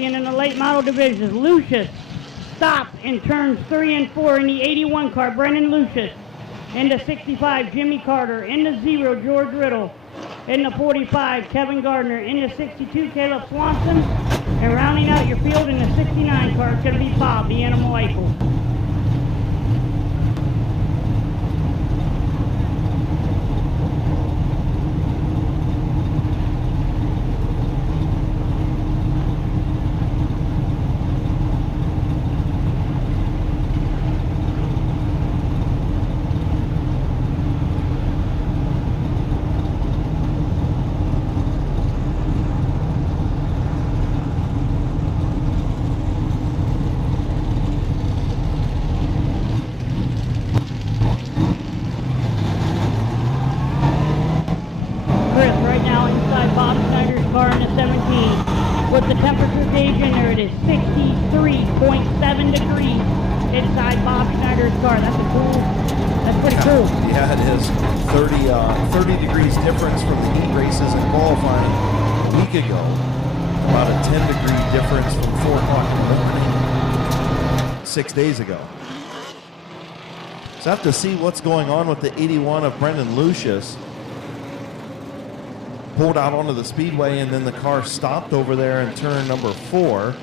And in the late model divisions, Lucius stopped in turns 3 and 4 in the 81 car, Brendan Lucius. In the 65, Jimmy Carter. In the 0, George Riddle. In the 45, Kevin Gardner. In the 62, Caleb Swanson. And rounding out your field in the 69 car, it's going to be Bob, the Animal Eichel. With the temperature gauge in there, it is 63.7 degrees inside Bob Schneider's car. That's pretty cool. Yeah, it is. 30 degrees difference from the heat races and qualifying a week ago. About a 10-degree difference from 4 o'clock in the morning 6 days ago. So I have to see what's going on with the 81 of Brendan Lucius. Pulled out onto the speedway, and then the car stopped over there in turn number 4,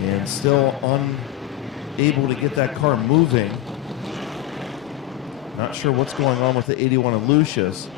and still unable to get that car moving. Not sure what's going on with the 81 of Lucius.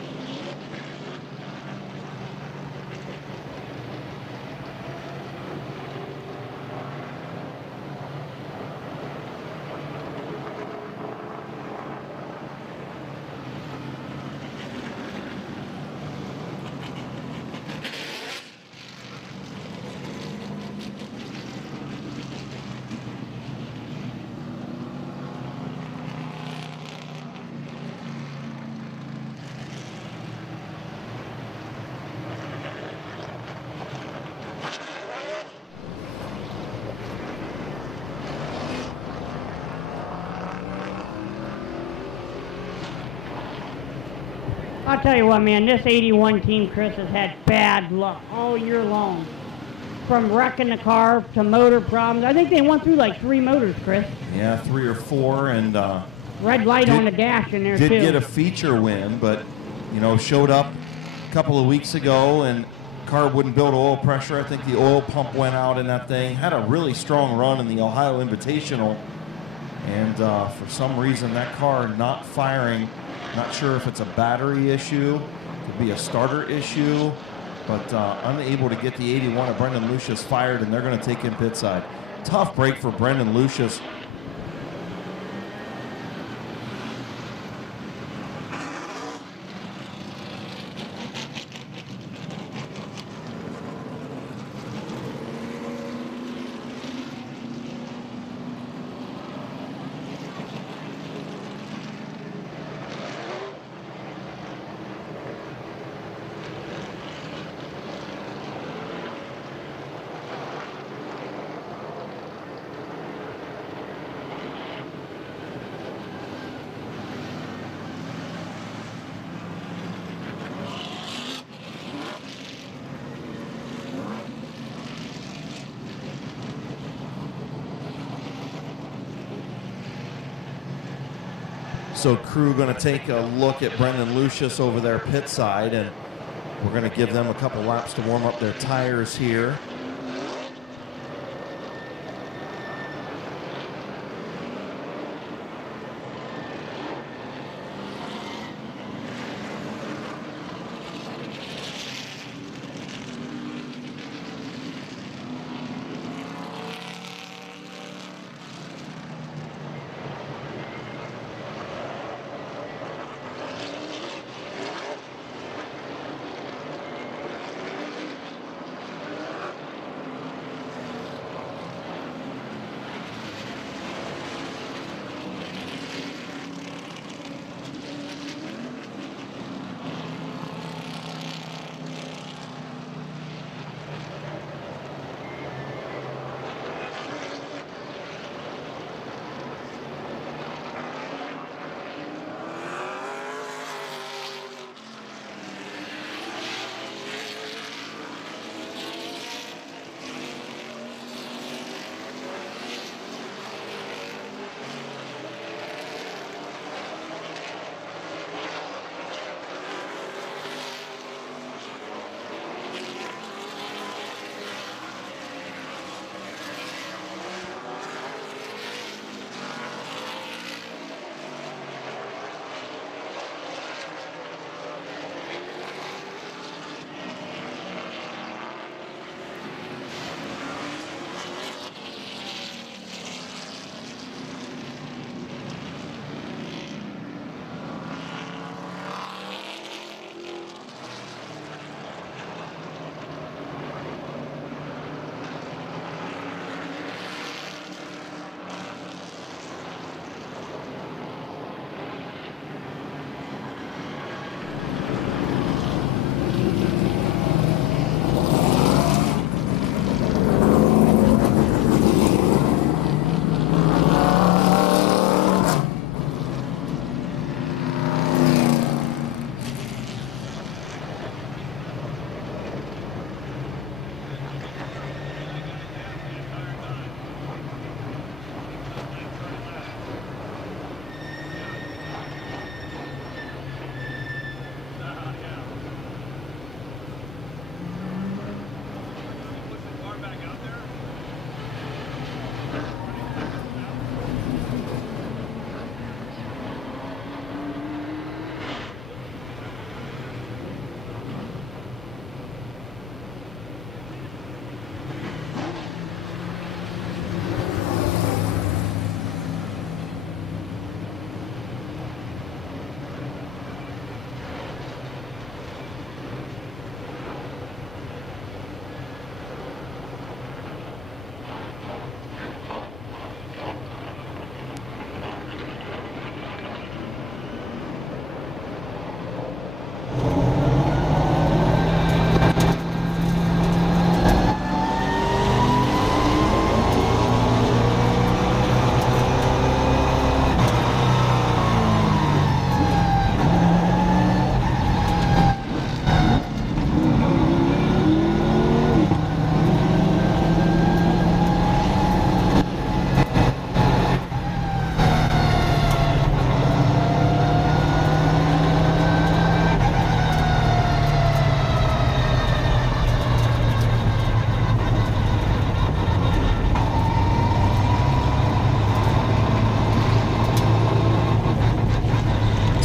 I'll tell you what, man, this 81 team, Chris, has had bad luck all year long. From wrecking the car to motor problems. I think they went through like 3 motors, Chris. Yeah, 3 or 4, and red light on the dash in there too. Did get a feature win, but showed up a couple of weeks ago and car wouldn't build oil pressure. I think the oil pump went out in that thing. Had a really strong run in the Ohio Invitational, and for some reason that car not firing. Not sure if it's a battery issue, could be a starter issue, but unable to get the 81 of Brendan Lucius fired, and they're going to take him pit side. Tough break for Brendan Lucius. So crew going to take a look at Brendan Lucius over there pit side, and we're going to give them a couple laps to warm up their tires here.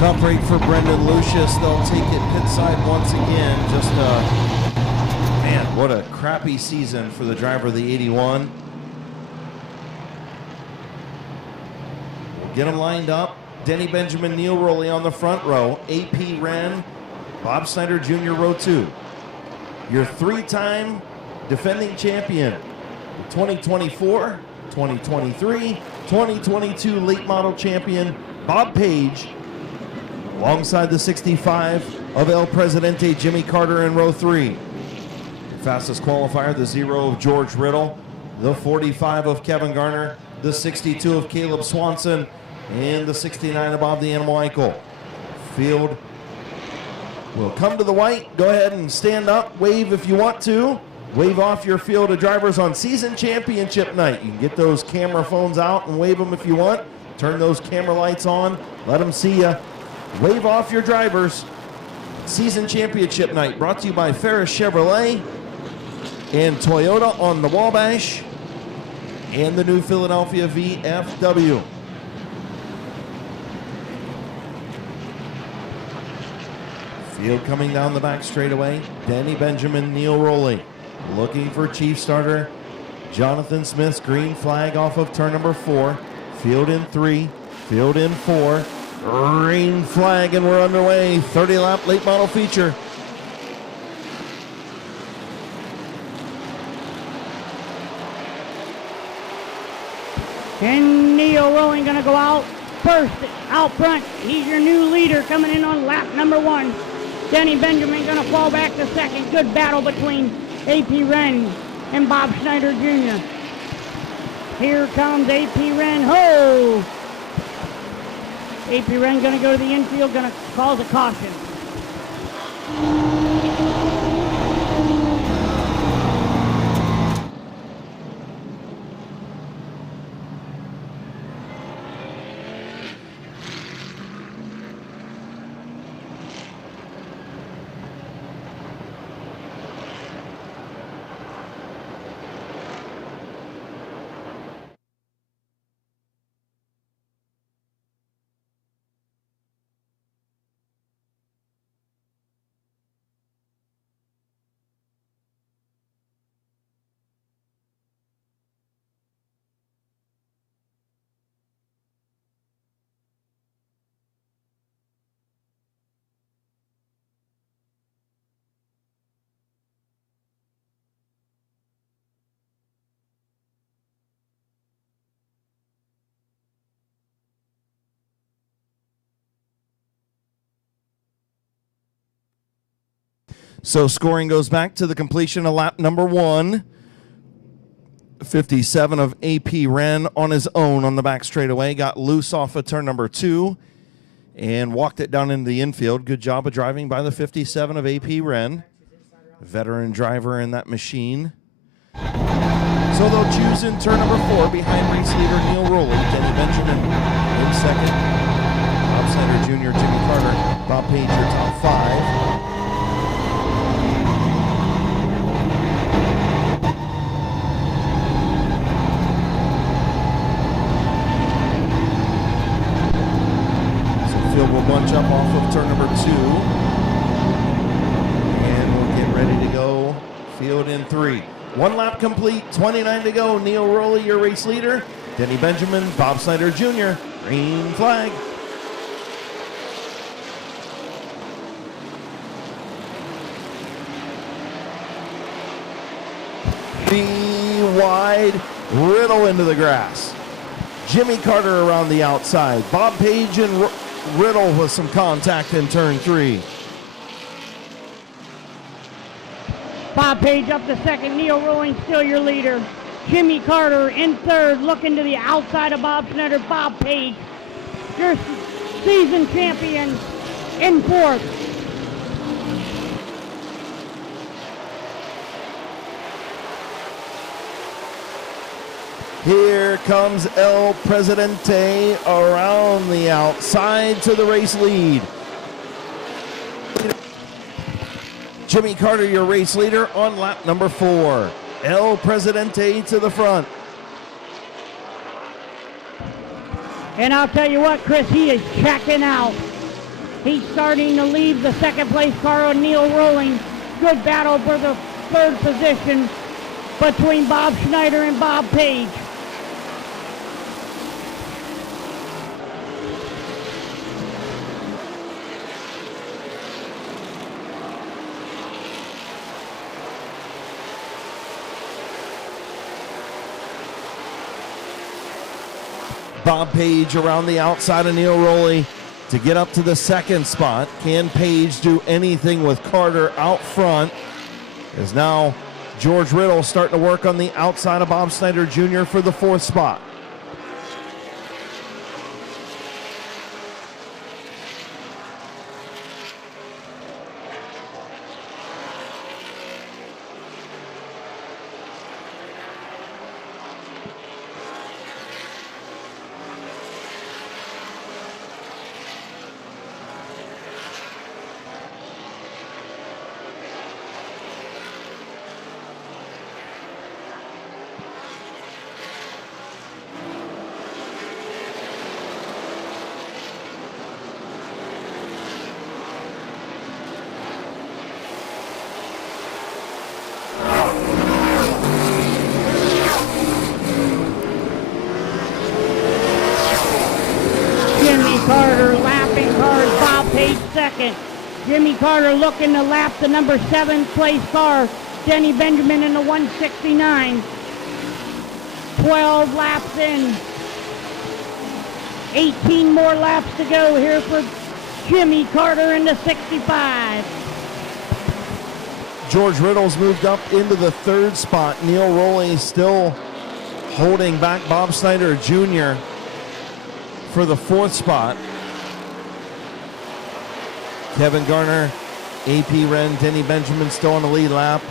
Tough break for Brendan Lucius. They'll take it pit side once again. Just, man, what a crappy season for the driver of the 81. We'll get them lined up. Denny Benjamin, Neil Rowley on the front row. AP Wren, Bob Snyder Jr. row 2. Your 3-time defending champion. 2024, 2023, 2022 late model champion, Bob Page, alongside the 65 of El Presidente, Jimmy Carter in row 3. The fastest qualifier, the 0 of George Riddle, the 45 of Kevin Garner, the 62 of Caleb Swanson, and the 69 of Bob the Animal Eichel. Field will come to the white. Go ahead and stand up, wave if you want to. Wave off your field of drivers on season championship night. You can get those camera phones out and wave them if you want. Turn those camera lights on. Let them see you. Wave off your drivers. Season championship night brought to you by Ferris Chevrolet and Toyota on the Wabash and the new Philadelphia VFW. Field coming down the back straightaway. Danny Benjamin, Neil Rowley. Looking for chief starter Jonathan Smith's green flag off of turn number 4. Field in 3, field in 4. Green flag, and we're underway. 30-lap late model feature. And Neil Rowling going to go out first, out front. He's your new leader coming in on lap number 1. Denny Benjamin going to fall back to second. Good battle between AP Wren and Bob Schneider Jr. Here comes AP Wren. Ho! AP Wren going to go to the infield, going to cause a caution. So scoring goes back to the completion of lap number 1. 57 of AP Wren on his own on the back straightaway. Got loose off of turn number 2 and walked it down into the infield. Good job of driving by the 57 of AP Wren. Veteran driver in that machine. So they'll choose in turn number 4 behind race leader Neil Rowley. Denny Benjamin in second. Bob Snyder Jr., Jimmy Carter, Bob Page, your top 5. Field will bunch up off of turn number 2. And we'll get ready to go. Field in 3. 1 lap complete, 29 to go. Neil Rowley, your race leader. Denny Benjamin, Bob Snyder Jr. Green flag. Be wide, Riddle into the grass. Jimmy Carter around the outside. Bob Page and Riddle with some contact in turn 3. Bob Page up to second. Neil Rowling still your leader. Jimmy Carter in third, looking to the outside of Bob Schneider. Bob Page, your season champion, in fourth. Here comes El Presidente around the outside to the race lead. Jimmy Carter, your race leader on lap number 4. El Presidente to the front. And I'll tell you what, Chris, he is checking out. He's starting to leave the second place car, Neil Rolling. Good battle for the third position between Bob Schneider and Bob Page. Bob Page around the outside of Neil Rowley to get up to the second spot. Can Page do anything with Carter out front? As now George Riddle starting to work on the outside of Bob Snyder Jr. for the fourth spot. Carter lapping cars, Bob Page second. Jimmy Carter looking to lap the number 7 place car, Denny Benjamin in the 169. 12 laps in. 18 more laps to go here for Jimmy Carter in the 65. George Riddle's moved up into the third spot. Neil Rowley still holding back Bob Snyder Jr. for the fourth spot. Kevin Garner, AP Wren, Denny Benjamin still on the lead lap.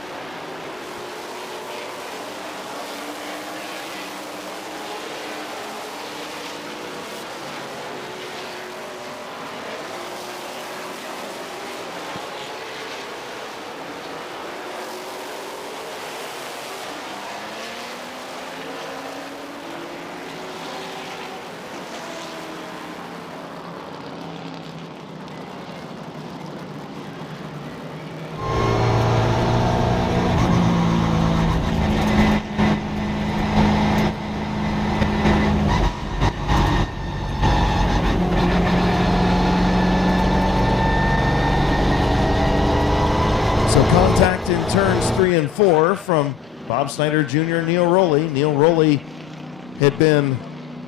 Contact in turns 3 and 4 from Bob Snyder Jr. and Neil Rowley. Neil Rowley had been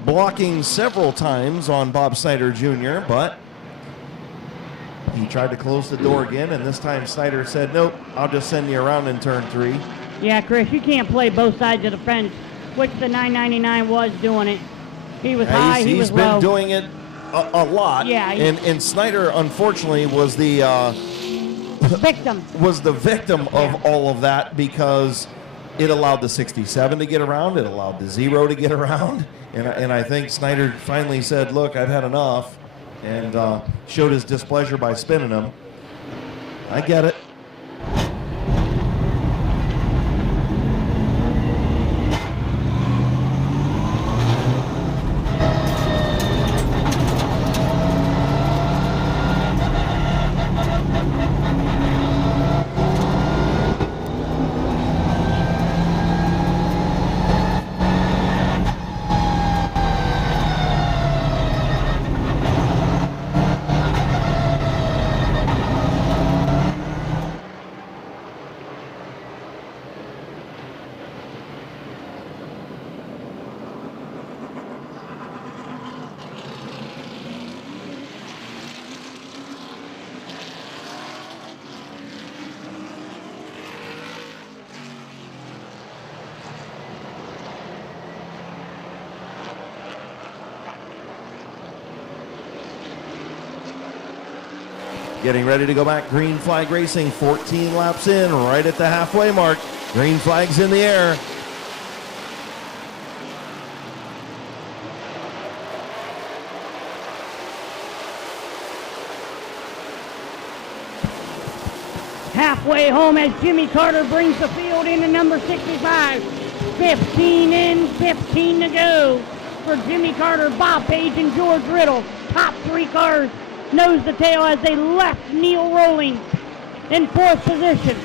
blocking several times on Bob Snyder Jr., but he tried to close the door again, and this time Snyder said, nope, I'll just send you around in turn 3. Yeah, Chris, you can't play both sides of the fence, which the 999 was doing it. He was high, he was low. He's been doing it a lot. Yeah. And Snyder, unfortunately, was the victim of all of that, because it allowed the 67 to get around, it allowed the 0 to get around, and I think Snyder finally said, look, I've had enough, and showed his displeasure by spinning him. I get it. Getting ready to go back, green flag racing, 14 laps in, right at the halfway mark. Green flag's in the air. Halfway home as Jimmy Carter brings the field into number 65. 15 in, 15 to go for Jimmy Carter, Bob Page, and George Riddle. Top 3 cars nose to tail as they left Neil rolling in 4th position.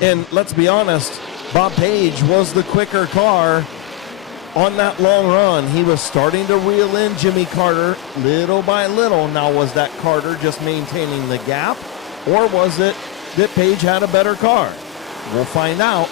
And let's be honest, Bob Page was the quicker car on that long run. He was starting to reel in Jimmy Carter little by little. Now, was that Carter just maintaining the gap, or was it that Page had a better car? We'll find out.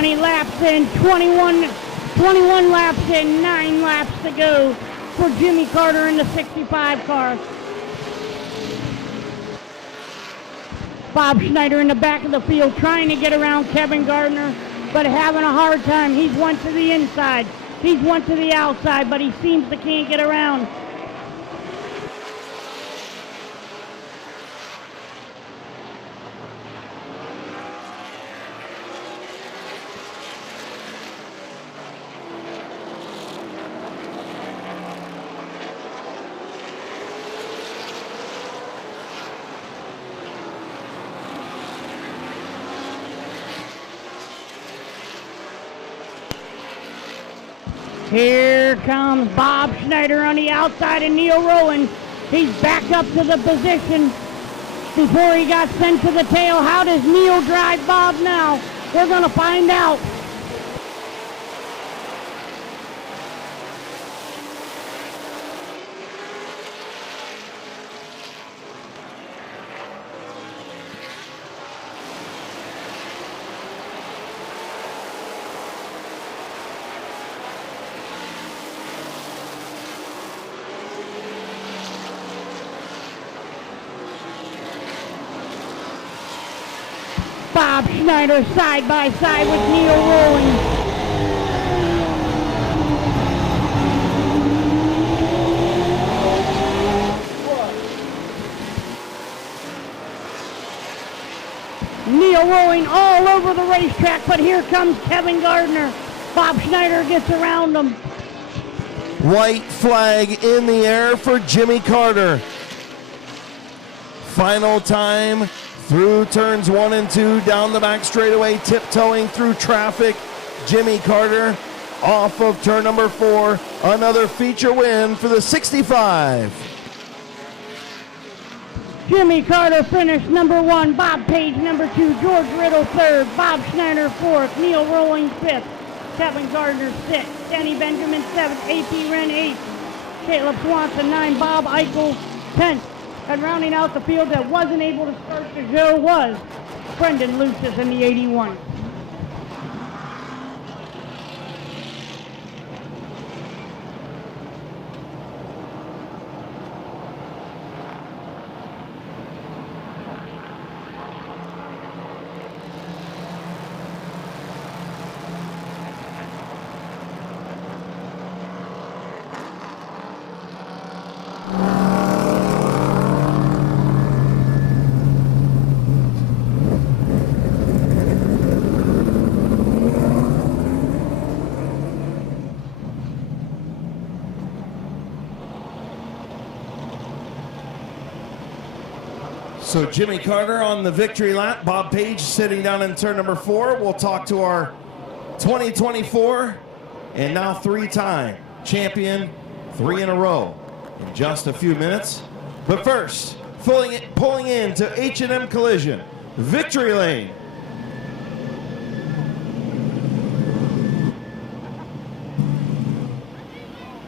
Laps in, 21 laps in, 9 laps to go for Jimmy Carter in the 65 car. Bob Schneider in the back of the field trying to get around Kevin Gardner, but having a hard time. He's one to the inside, he's one to the outside, but he seems to can't get around. Here comes Bob Schneider on the outside and Neil Rowland. He's back up to the position before he got sent to the tail. How does Neil drive Bob now? We're going to find out. Bob Schneider side by side with Neil Rowland. Neil Rowland all over the racetrack, but here comes Kevin Gardner. Bob Schneider gets around him. White flag in the air for Jimmy Carter. Final time through turns 1 and 2, down the back straightaway, tiptoeing through traffic. Jimmy Carter off of turn number 4. Another feature win for the 65. Jimmy Carter finished number 1, Bob Page number 2, George Riddle 3rd, Bob Schneider 4th, Neil Rowland 5th, Kevin Gardner 6th, Danny Benjamin 7th, A.P. Wren 8th, Caleb Swanson 9th, Bob Eichel 10th. And rounding out the field that wasn't able to start the show was Brendan Lucius in the 81. So Jimmy Carter on the victory lap. Bob Page sitting down in turn number 4. We'll talk to our 2024 and now 3-time champion, 3 in a row, in just a few minutes. But first, pulling into H&M Collision, victory lane.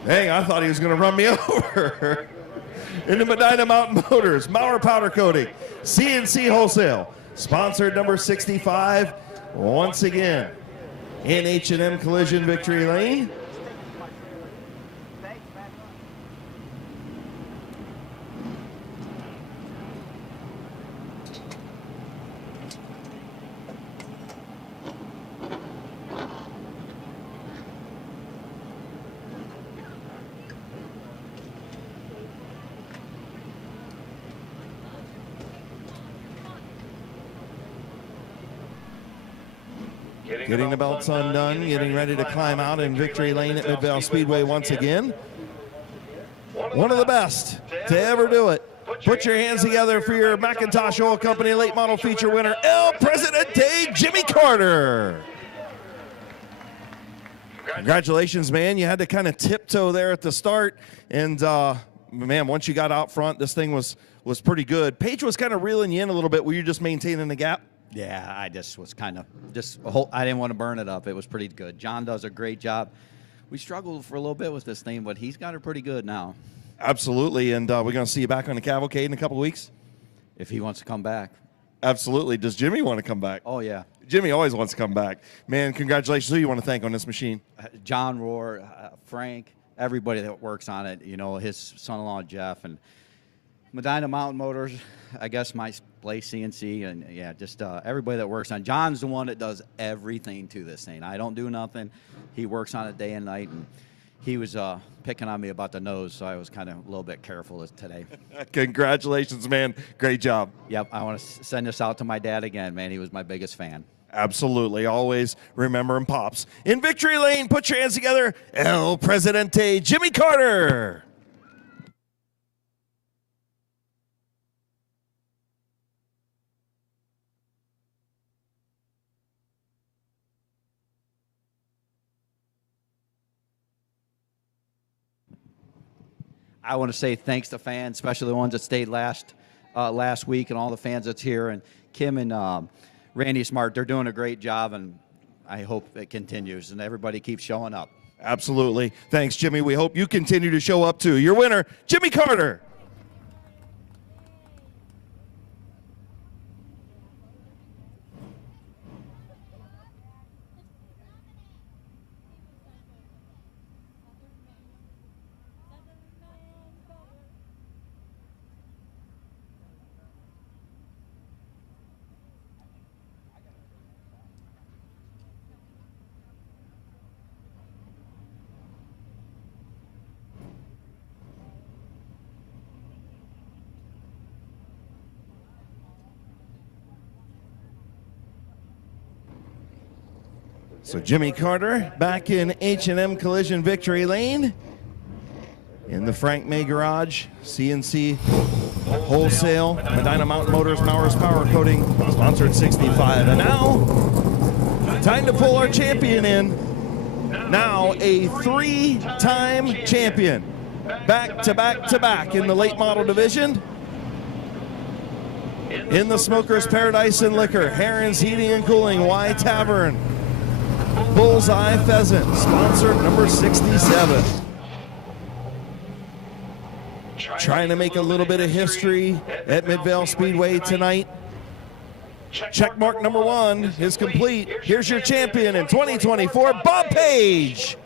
Dang, I thought he was going to run me over. Into Medina Mountain Motors, Maurer Powder Coating, CNC Wholesale, sponsored number 65, once again, in H&M Collision victory lane. getting the belts undone, getting ready to climb out in victory lane at Midvale Speedway once again. One of the best to ever do it. Put your hands together for your McIntosh Oil Company late model feature winner, El Presidente Jimmy Carter. Congratulations, man. You had to kind of tiptoe there at the start. And, man, once you got out front, this thing was pretty good. Paige was kind of reeling you in a little bit. Were you just maintaining the gap? Yeah, I just was kind of I didn't want to burn it up. It was pretty good. John does a great job. We struggled for a little bit with this thing, but he's got it pretty good now. Absolutely, and we're going to see you back on the cavalcade in a couple of weeks? If he wants to come back. Absolutely. Does Jimmy want to come back? Oh, yeah. Jimmy always wants to come back. Man, congratulations. Who you want to thank on this machine? John Rohr, Frank, everybody that works on it, you know, his son-in-law, Jeff, and Medina Mountain Motors, I guess my place, CNC, and, yeah, just everybody that works on it. John's the one that does everything to this thing. I don't do nothing. He works on it day and night, and he was picking on me about the nose, so I was kind of a little bit careful today. Congratulations, man. Great job. Yep, I want to send this out to my dad again, man. He was my biggest fan. Absolutely. Always remember him, Pops. In victory lane, put your hands together. El Presidente Jimmy Carter. I want to say thanks to fans, especially the ones that stayed last week, and all the fans that's here. And Kim and Randy Smart, they're doing a great job, and I hope it continues and everybody keeps showing up. Absolutely. Thanks, Jimmy. We hope you continue to show up, too. Your winner, Jimmy Carter. So Jimmy Carter back in H&M Collision Victory Lane in the Frank May Garage, CNC Wholesale, Medina Mountain Motors, Mowers Power Coating, sponsored 65. And now, time to pull our champion in. Now a three-time champion, back to back to back in the late model division. In the Smokers Paradise and Liquor, Heron's Heating and Cooling, Y Tavern, Bullseye Pheasant, sponsored number 67. Trying to make a little bit of history at Midvale Speedway tonight. Check mark number 1 is complete. Here's your champion in 2024, Bob Page.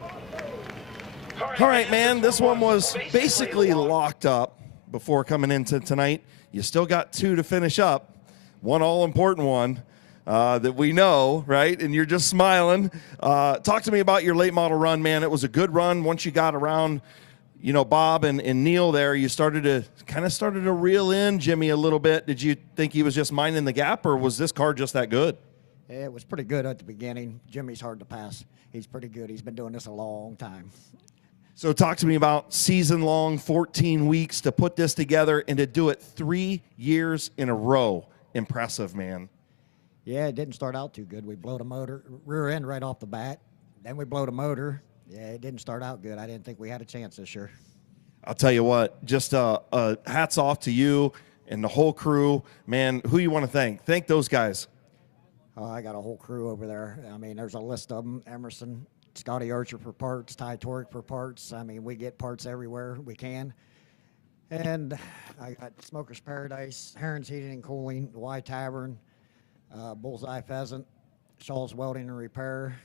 All right, man, this one was basically locked up before coming into tonight. You still got 2 to finish up. One all-important one. That we know, right? And you're just smiling. Talk to me about your late model run, man. It was a good run. Once you got around, you know, Bob and Neil there, you started to reel in Jimmy a little bit. Did you think he was just minding the gap, or was this car just that good? It was pretty good at the beginning. Jimmy's hard to pass. He's pretty good. He's been doing this a long time. So talk to me about season-long, 14 weeks to put this together and to do it 3 years in a row. Impressive, man. Yeah, it didn't start out too good. We blowed a motor, rear end right off the bat. Then we blowed a motor. Yeah, it didn't start out good. I didn't think we had a chance this year. I'll tell you what, just hats off to you and the whole crew. Man, who you want to thank? Thank those guys. Oh, I got a whole crew over there. I mean, there's a list of them. Emerson, Scotty Archer for parts, Ty Torek for parts. I mean, we get parts everywhere we can. And I got Smokers Paradise, Heron's Heating and Cooling, Y Tavern, Bullseye Pheasant, Shaw's Welding and Repair,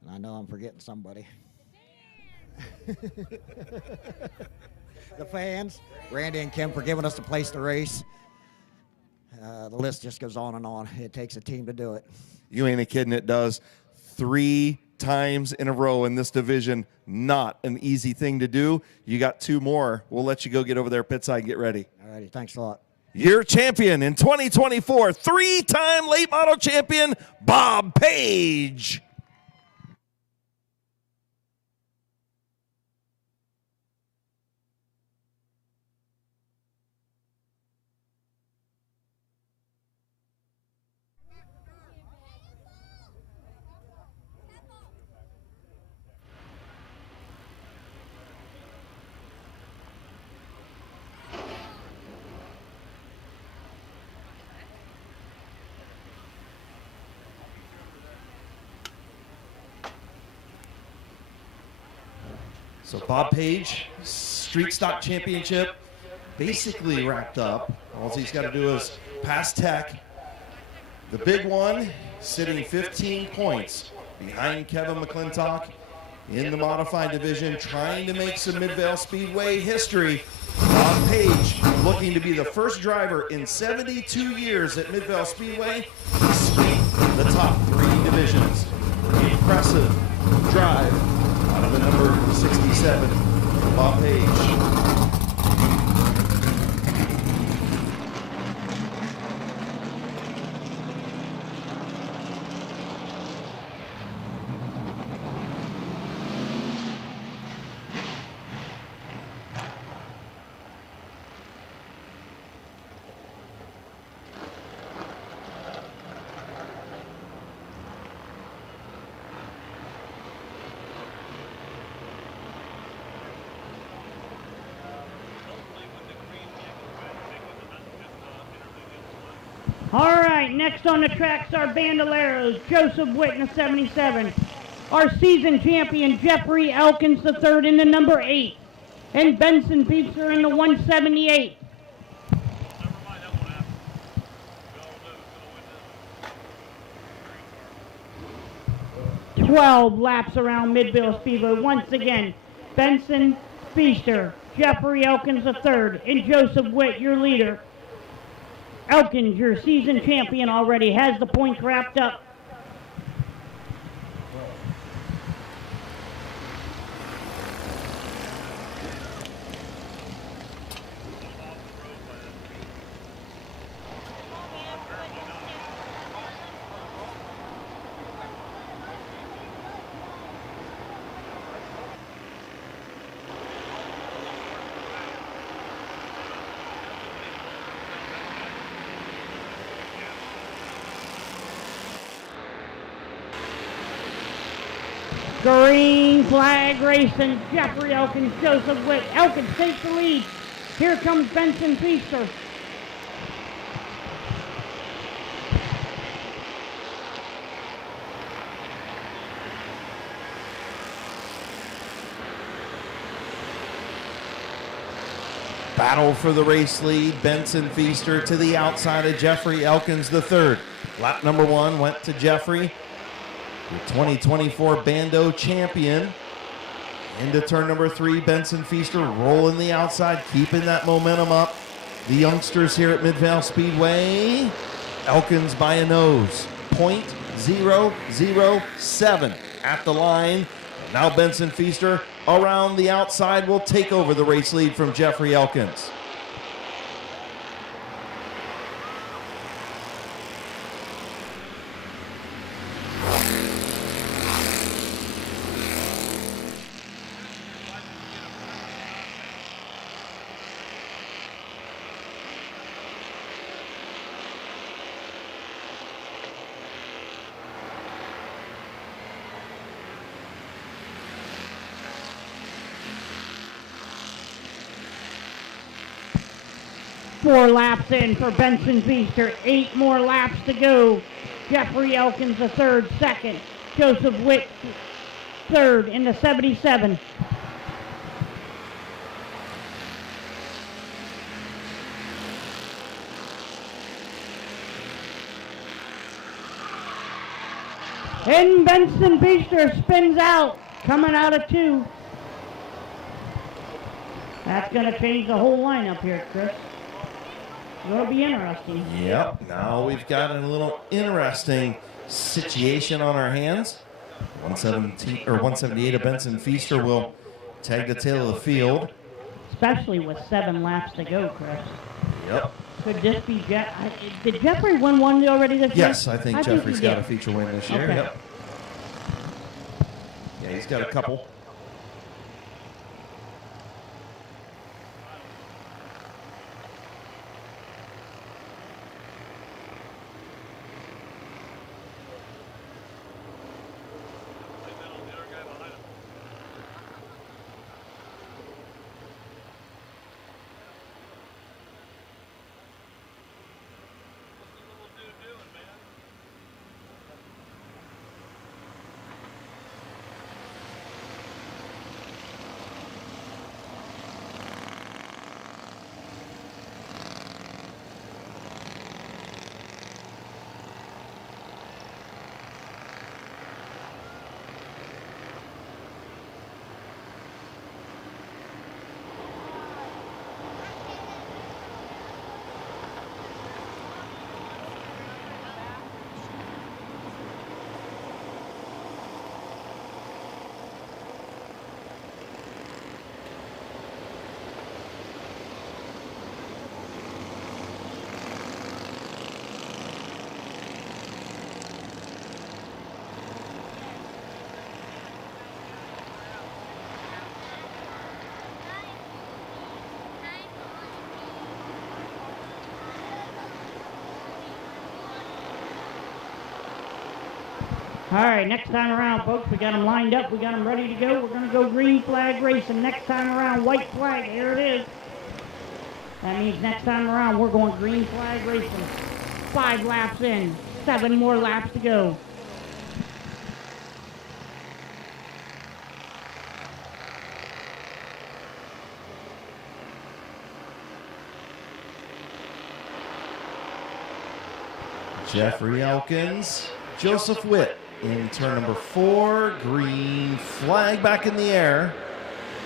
and I know I'm forgetting somebody. The fans, Randy and Kim for giving us the place to race. The list just goes on and on. It takes a team to do it. You ain't a kidding, it does. 3 times in a row in this division, not an easy thing to do. You got 2 more. We'll let you go get over there pit side and get ready. All righty, thanks a lot. your champion in 2024, three-time late model champion, Bob Page. So Bob Page, Street Stock Championship, basically wrapped up. All he's got to do is pass tech. The big one, sitting 15 points behind Kevin McClintock in the modified division, trying to make some Midvale Speedway history. Bob Page looking to be the first driver in 72 years at Midvale Speedway to sweep the top three divisions. Impressive drive out of the number 67, Bob Page. All right, next on the tracks are Bandoleros, Joseph Witt in the 77. Our season champion, Jeffrey Elkins III in the number 8. And Benson Pizza in the 178. 12 laps around Midvale Speedway. Once again, Benson Feaster, Jeffrey Elkins III, and Joseph Witt, your leader. Elkins, your season champion, already has the points wrapped up. Green flag racing, Jeffrey Elkins, Joseph Witt. Elkins takes the lead. Here comes Benson Feaster. Battle for the race lead, Benson Feaster to the outside of Jeffrey Elkins III. Lap number 1 went to Jeffrey, the 2024 Bando champion. Into turn number 3, Benson Feaster rolling the outside, keeping that momentum up. The youngsters here at Midvale Speedway, Elkins by a nose, 0.007 at the line. Now Benson Feaster around the outside will take over the race lead from Jeffrey Elkins. Four laps in for Benson Feaster. 8 more laps to go. Jeffrey Elkins III, second. Joseph Witt, third in the 77. And Benson Feaster spins out, coming out of 2. That's going to change the whole lineup here, Chris. It'll be interesting. Yep, now we've got a little interesting situation on our hands. 178 of Benson Feaster will tag the tail of the field. Especially with 7 laps to go, Chris. Yep. Could this be Jeff? Did Jeffrey win one already this year? Yes, I think Jeffrey's he got did. a feature win this year. Okay. Yep. Yeah, he's got a couple. All right, next time around, folks, we got them lined up. We got them ready to go. We're going to go green flag racing. Next time around, white flag. Here it is. That means next time around, we're going green flag racing. 5 laps in, 7 more laps to go. Jeffrey Elkins, Joseph Witt in turn number 4. Green flag back in the air.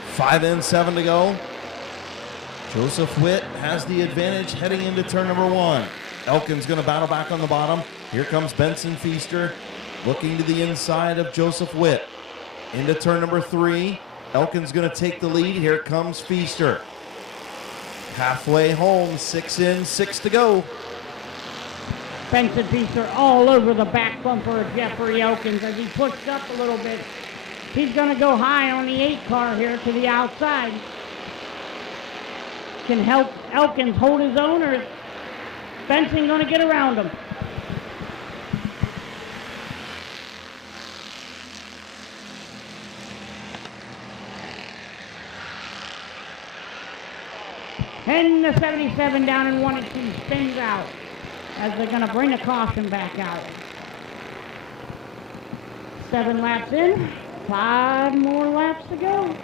5 and 7 to go. Joseph Witt has the advantage heading into turn number 1. Elkins going to battle back on the bottom. Here comes Benson Feaster looking to the inside of Joseph Witt. Into turn number 3. Elkins going to take the lead. Here comes Feaster. Halfway home, 6 in, 6 to go. Benson Feaster all over the back bumper of Jeffrey Elkins as he pushed up a little bit. He's going to go high on the 8 car here to the outside. Can help Elkins hold his own, or is Benson going to get around him? And the 77 down in 1 and 2 spins out as they're going to bring the caution back out. 7 laps in, 5 more laps to go.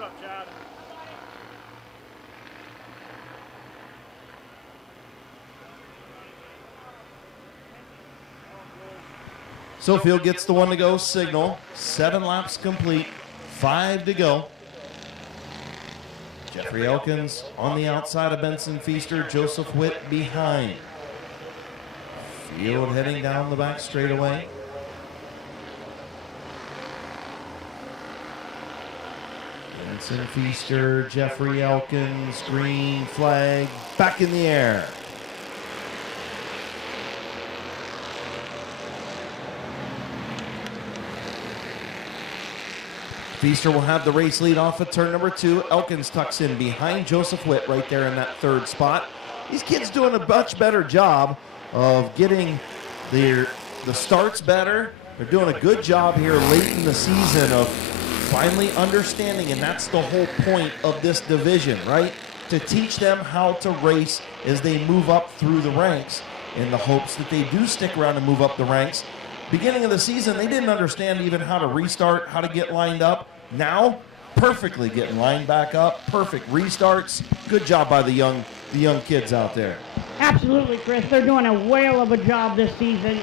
What's up, Chad? Sofield gets the 1 to go signal. 7 laps complete, 5 to go. Jeffrey Elkins on the outside of Benson Feaster, Joseph Witt behind. Field heading down the back straightaway. Benson Feaster, Jeffrey Elkins, green flag, back in the air. Feaster will have the race lead off at turn number 2. Elkins tucks in behind Joseph Witt right there in that 3rd spot. These kids doing a much better job of getting the starts better. They're doing a good job here late in the season of finally understanding, and that's the whole point of this division, right? To teach them how to race as they move up through the ranks in the hopes that they do stick around and move up the ranks. Beginning of the season, they didn't understand even how to restart, how to get lined up. Now, perfectly getting lined back up, perfect restarts. Good job by the young kids out there. Absolutely, Chris. They're doing a whale of a job this season.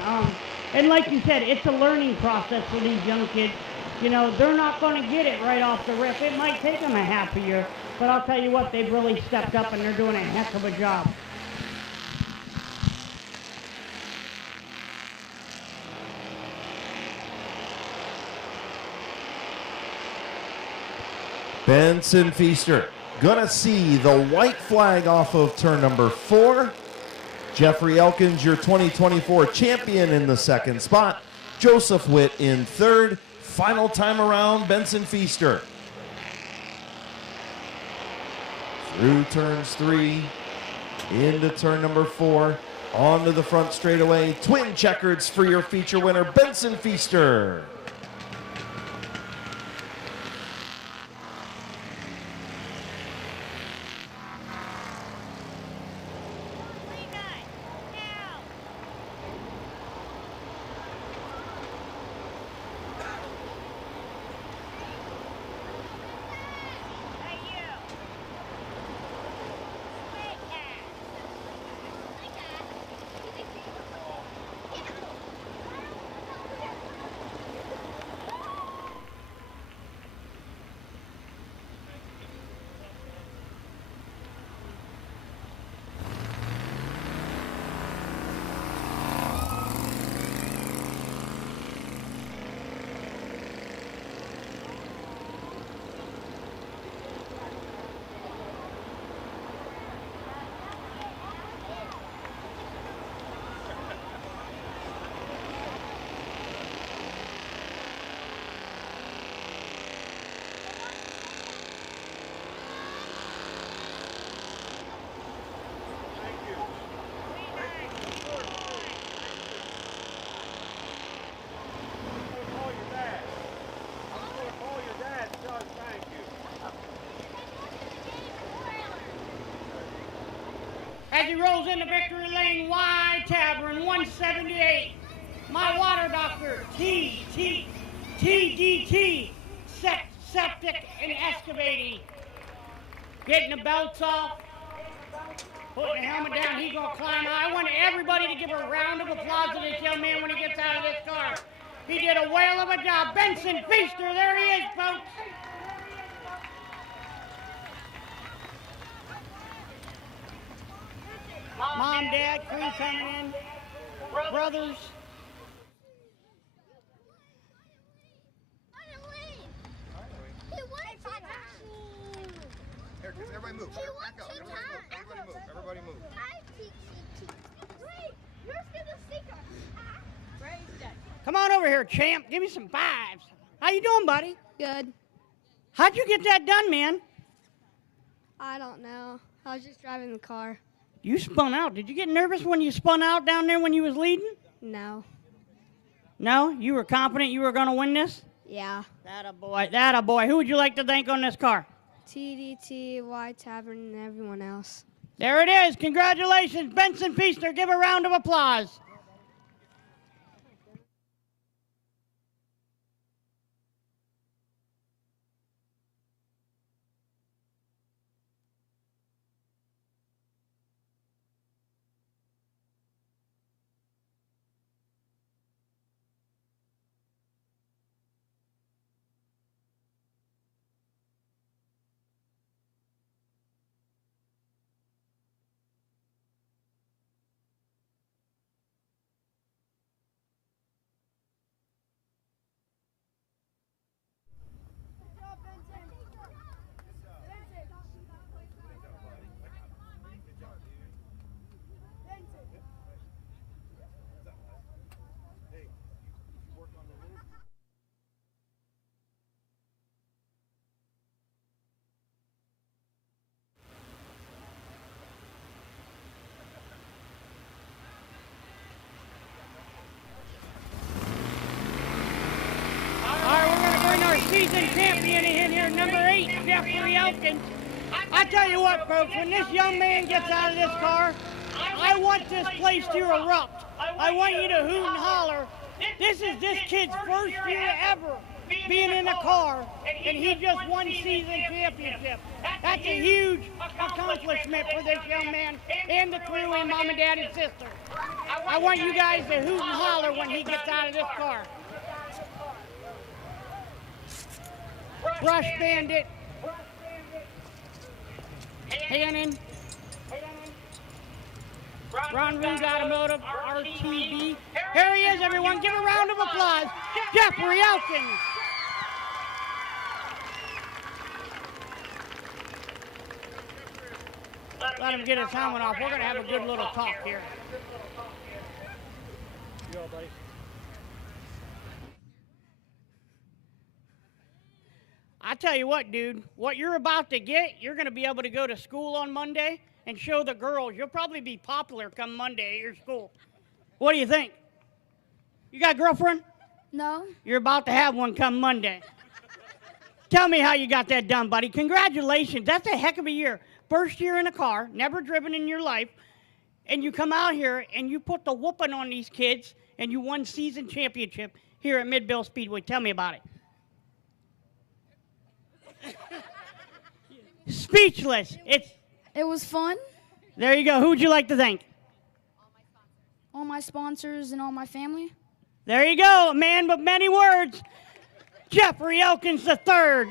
And like you said, it's a learning process for these young kids. You know, they're not going to get it right off the rip. It might take them a half a year, but I'll tell you what, they've really stepped up and they're doing a heck of a job. Benson Feaster gonna see the white flag off of turn number 4. Jeffrey Elkins, your 2024 champion, in the second spot. Joseph Witt in third. Final time around, Benson Feaster. Through turns 3, into turn number 4, onto the front straightaway. Twin checkers for your feature winner, Benson Feaster. As he rolls into victory lane, Y Tavern 178. My water doctor, TDT, septic and excavating. Getting the belts off, putting the helmet down, he's gonna climb out. I want everybody to give a round of applause to this young man when he gets out of this car. He did a whale of a job. Benson Feaster, there he is, folks. Mom, Dad, crew coming in, brothers. Here, everybody move. Back up. Everybody move. Everybody move. Wait, you're still the seeker. Come on over here, champ. Give me some fives. How you doing, buddy? Good. How'd you get that done, man? I don't know. I was just driving the car. You spun out. Did you get nervous when you spun out down there when you was leading? No. No? You were confident you were going to win this? Yeah. That a boy. That a boy. Who would you like to thank on this car? TDT, Y Tavern, and everyone else. There it is. Congratulations, Benson Feaster. Give a round of applause. one-season champion in here, number 8, Jeffrey Elkins. I tell you what, folks, when this young man gets out of this car, I want this place to erupt. I want you to hoot and holler. This is this kid's first year ever being in a car, and he just won season championship. That's a huge accomplishment for this young man and the crew and mom and dad and sister. I want you guys to hoot and holler when he gets out of this car. Brush Bandit, Hannon, Ron Roos Automotive, RTB. Here he is, everyone. Give a round of applause. Jeffrey Elkins. Let him get his helmet off. We're going to have a good little talk here. You all, buddy. I tell you what, dude, what you're about to get, you're going to be able to go to school on Monday and show the girls. You'll probably be popular come Monday at your school. What do you think? You got a girlfriend? No. You're about to have one come Monday. Tell me how you got that done, buddy. Congratulations. That's a heck of a year. First year in a car, never driven in your life, and you come out here and you put the whooping on these kids and you won season championship here at Midvale Speedway. Tell me about it. Speechless. It was fun. There you go. Who would you like to thank? All my sponsors and all my family. There you go. A man with many words. Jeffrey Elkins III.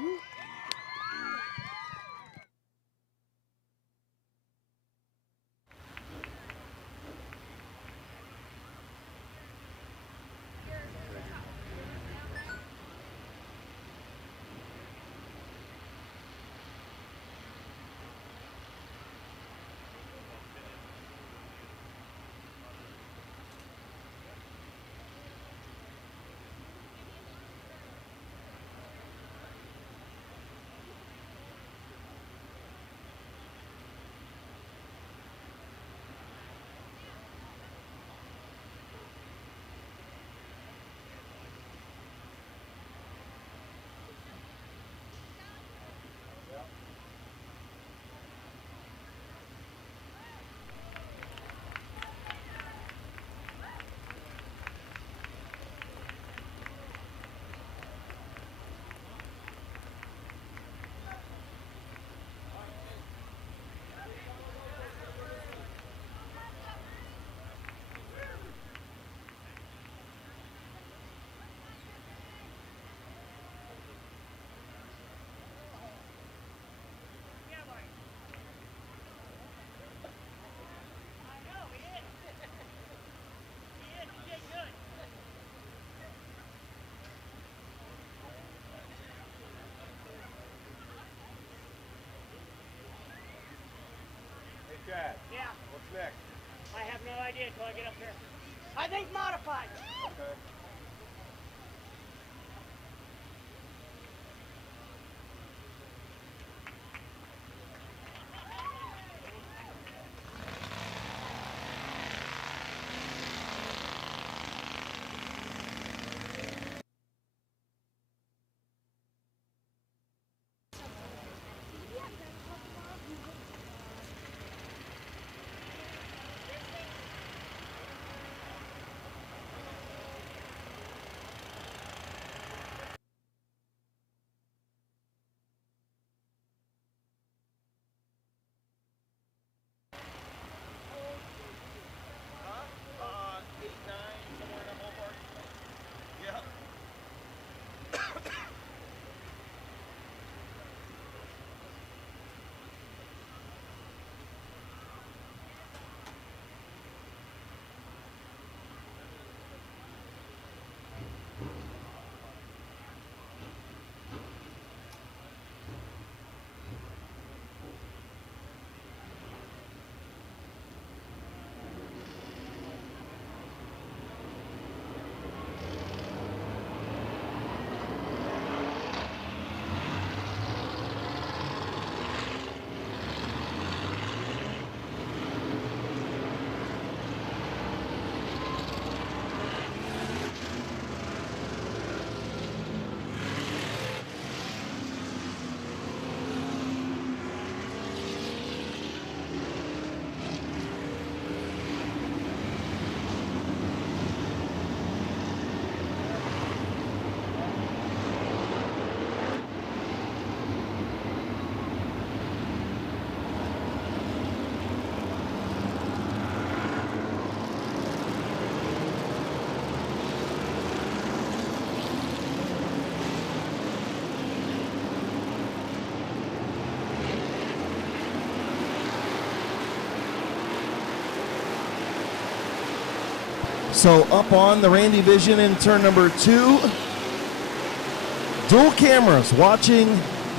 Chad, Yeah. what's next? I have no idea until I get up there. I think modified. Okay. So up on the Randy Vision in turn number 2. Dual cameras watching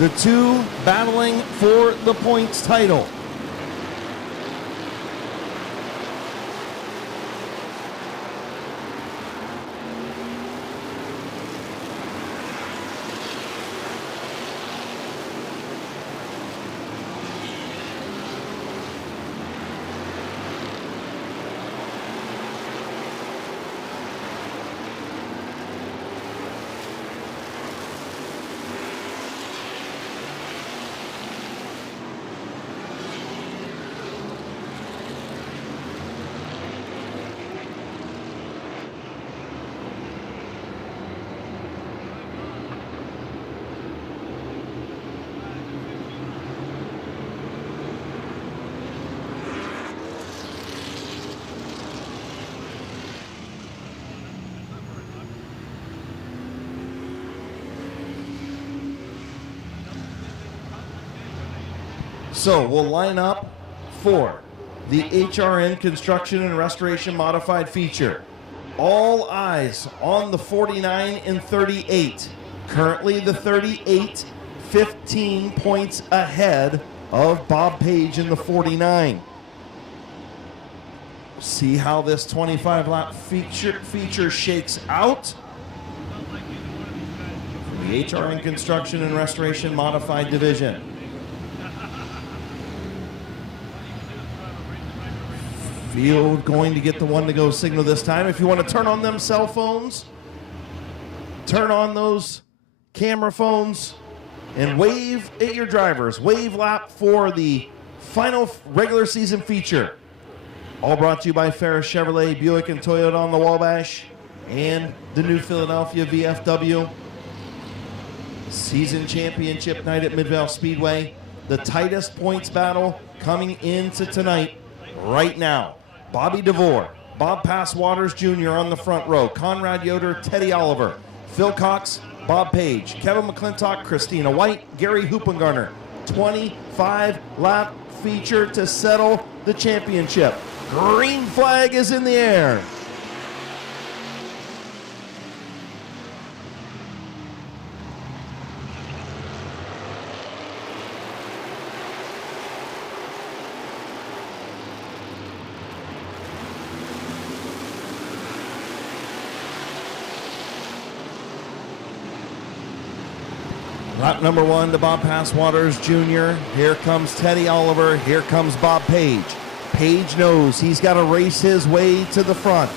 the two battling for the points title. So we'll line up for the HRN Construction and Restoration Modified feature. All eyes on the 49 and 38. Currently the 38, 15 points ahead of Bob Page in the 49. See how this 25-lap feature shakes out. The HRN Construction and Restoration Modified division. Field going to get the one to go signal this time. If you want to turn on them cell phones, turn on those camera phones and wave at your drivers. Wave lap for the final regular season feature. All brought to you by Ferris Chevrolet, Buick, and Toyota on the Wabash and the New Philadelphia VFW. Season championship night at Midvale Speedway. The tightest points battle coming into tonight right now. Bobby DeVore, Bob Passwaters Jr. on the front row, Conrad Yoder, Teddy Oliver, Phil Cox, Bob Page, Kevin McClintock, Christina White, Gary Hoopengarner. 25-lap feature to settle the championship. Green flag is in the air. Lap number 1 to Bob Passwaters Jr. Here comes Teddy Oliver. Here comes Bob Page. Page knows he's got to race his way to the front.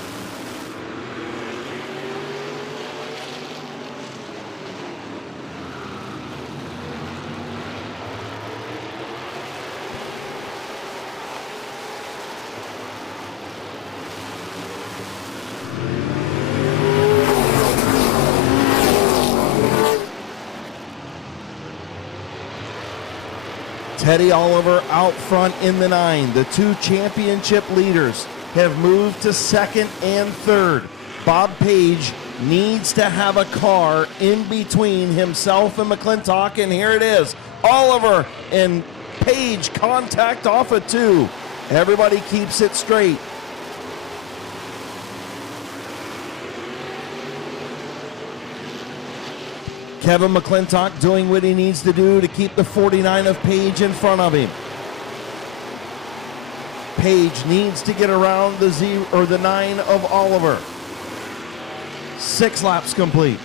Teddy Oliver out front in the 9. The two championship leaders have moved to second and third. Bob Page needs to have a car in between himself and McClintock, and here it is. Oliver and Page contact off of 2. Everybody keeps it straight. Kevin McClintock doing what he needs to do to keep the 49 of Page in front of him. Page needs to get around the 9 of Oliver. 6 laps complete.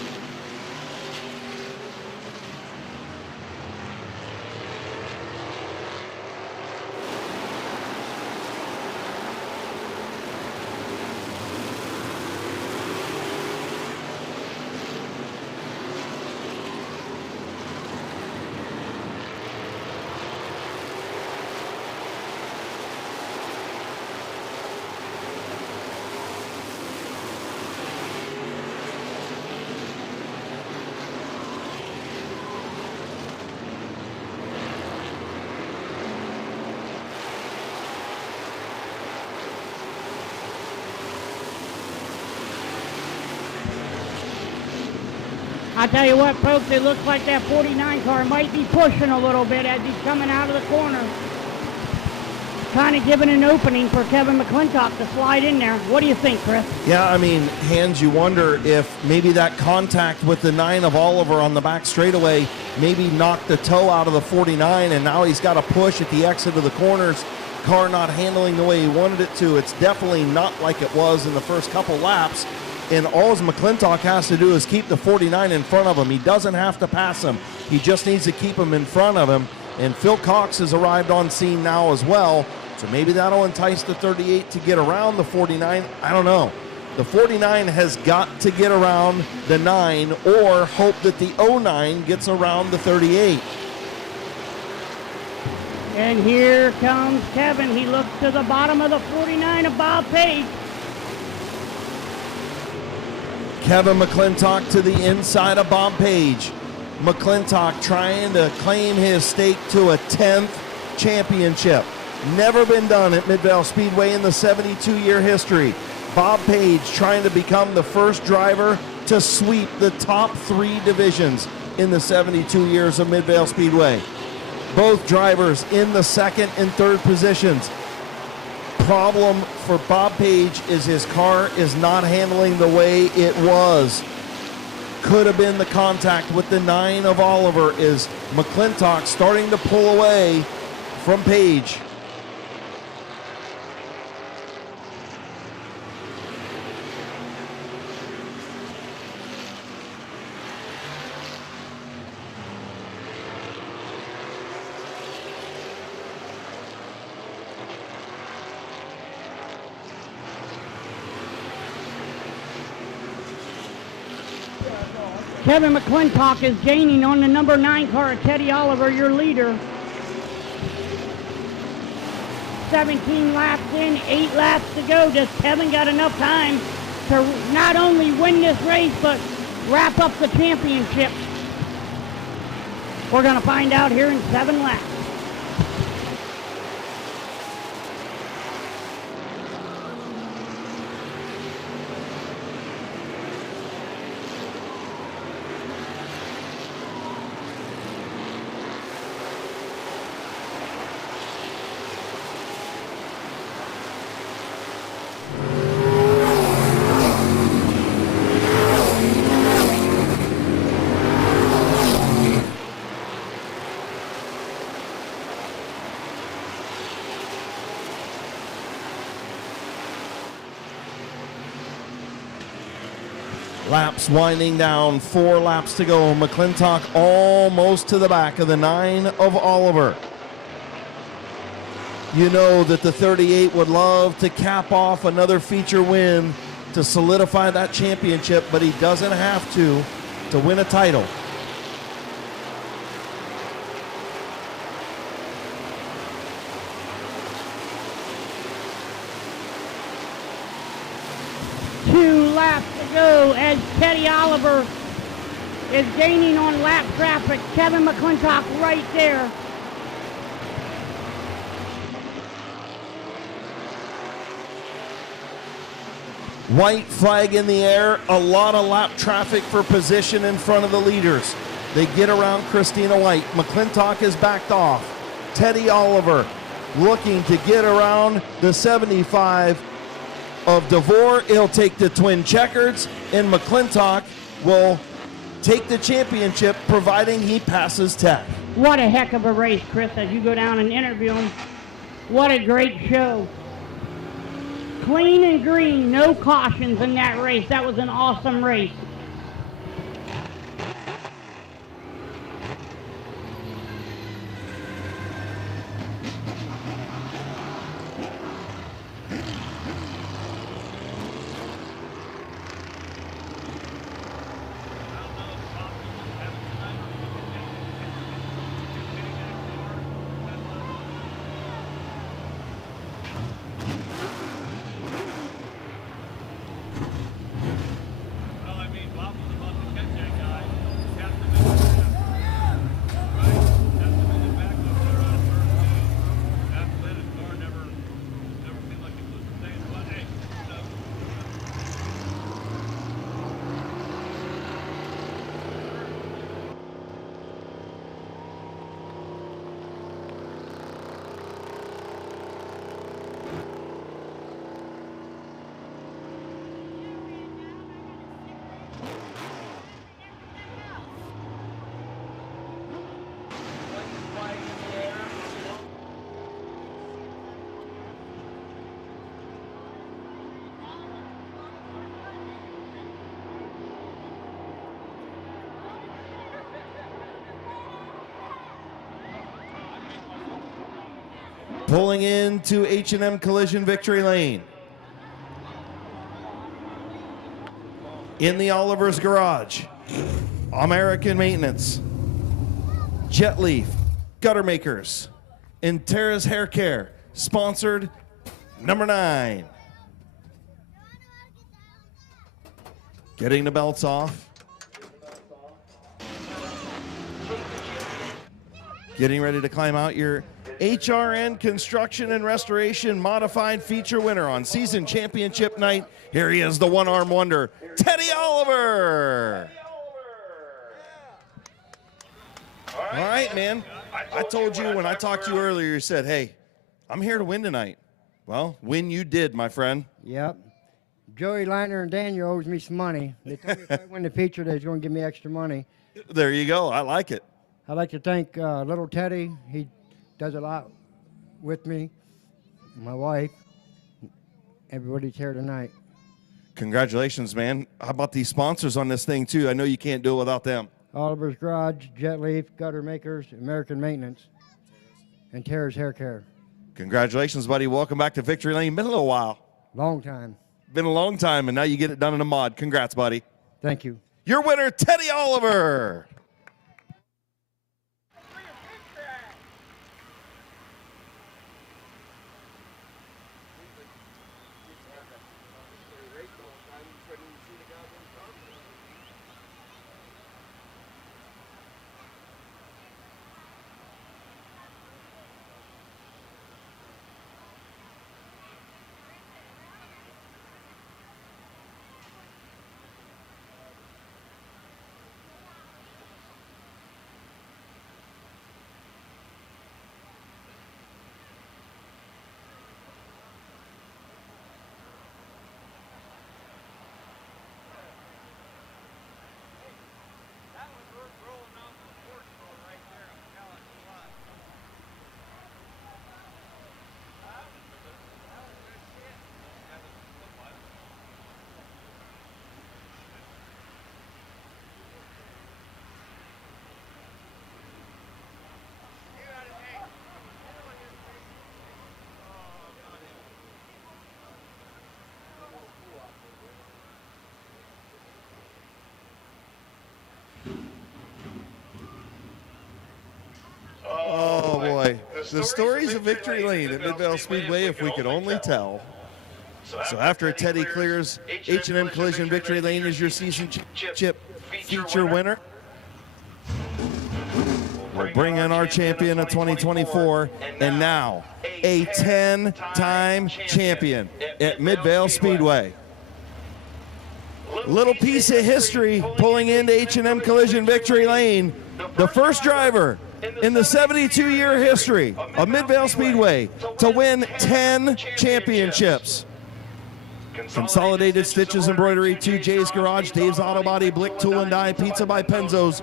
I tell you what, folks, it looks like that 49 car might be pushing a little bit as he's coming out of the corner. kind of giving an opening for Kevin McClintock to slide in there. What do you think, Chris? Yeah, I mean, Hans, you wonder if maybe that contact with the 9 of Oliver on the back straightaway maybe knocked the toe out of the 49, and now he's got to push at the exit of the corners. Car not handling the way he wanted it to. It's definitely not like it was in the first couple laps. And all McClintock has to do is keep the 49 in front of him. He doesn't have to pass him. He just needs to keep him in front of him. And Phil Cox has arrived on scene now as well. So maybe that'll entice the 38 to get around the 49. I don't know. The 49 has got to get around the 9 or hope that the 09 gets around the 38. And here comes Kevin. He looks to the bottom of the 49 of Bob Page. Kevin McClintock to the inside of Bob Page. McClintock trying to claim his stake to a 10th championship. Never been done at Midvale Speedway in the 72-year history. Bob Page trying to become the first driver to sweep the top 3 divisions in the 72 years of Midvale Speedway. Both drivers in the 2nd and 3rd positions. Problem for Bob Page is his car is not handling the way it was. Could have been the contact with the 9 of Oliver. Is McClintock starting to pull away from Page. Kevin McClintock is gaining on the number 9 car of Teddy Oliver, your leader. 17 laps in, 8 laps to go. Does Kevin got enough time to not only win this race, but wrap up the championship? We're going to find out here in 7 laps. Laps winding down, 4 laps to go. McClintock almost to the back of the 9 of Oliver. You know that the 38 would love to cap off another feature win to solidify that championship, but he doesn't have to win a title. Go as Teddy Oliver is gaining on lap traffic. Kevin McClintock right there. White flag in the air, a lot of lap traffic for position in front of the leaders. They get around Christina White. McClintock is backed off. Teddy Oliver looking to get around the 75 of DeVore. He'll take the twin checkers, and McClintock will take the championship providing he passes Tech. What a heck of a race, Chris, as you go down and interview him. What a great show. Clean and green, no cautions in that race. That was an awesome race. Well, I mean, Pulling into H&M Collision Victory Lane. In the Oliver's Garage, American Maintenance, Jet Leaf, Gutter Makers, and Tara's Hair Care, sponsored number 9. Getting the belts off. Getting ready to climb out your HRN Construction and Restoration Modified Feature winner on season championship night. Here he is, the one-arm wonder, Teddy Oliver. All right, man. I told you when I talked to you earlier, you said, hey, I'm here to win tonight. Well, win you did, my friend. Yep. Joey Liner and Daniel owes me some money. They told me if I win the feature, they're going to give me extra money. There you go. I like it. I'd like to thank little Teddy. He does a lot with me, my wife, everybody's here tonight. Congratulations, man. How about these sponsors on this thing, too? I know you can't do it without them. Oliver's Garage, Jet Leaf, Gutter Makers, American Maintenance, and Tara's Hair Care. Congratulations, buddy. Welcome back to Victory Lane. Been a little while. Long time. Been a long time, and now you get it done in a mod. Congrats, buddy. Thank you. Your winner, Teddy Oliver. Oh, boy. The stories of Victory Lane at Midvale Speedway, if we could only tell. So after Teddy clears H&M Collision, Victory Lane is your season chip feature winner. We'll bring in our champion of 2024, and now a 10-time champion at Midvale Speedway. Little piece of history pulling into H&M Collision Victory Lane. The first driver in the 72-year history of Midvale Speedway to win 10 championships. Consolidated Stitches Embroidery, 2J's Garage, Dave's Auto Body, Blick Tool and Die, Pizza by Penzo's.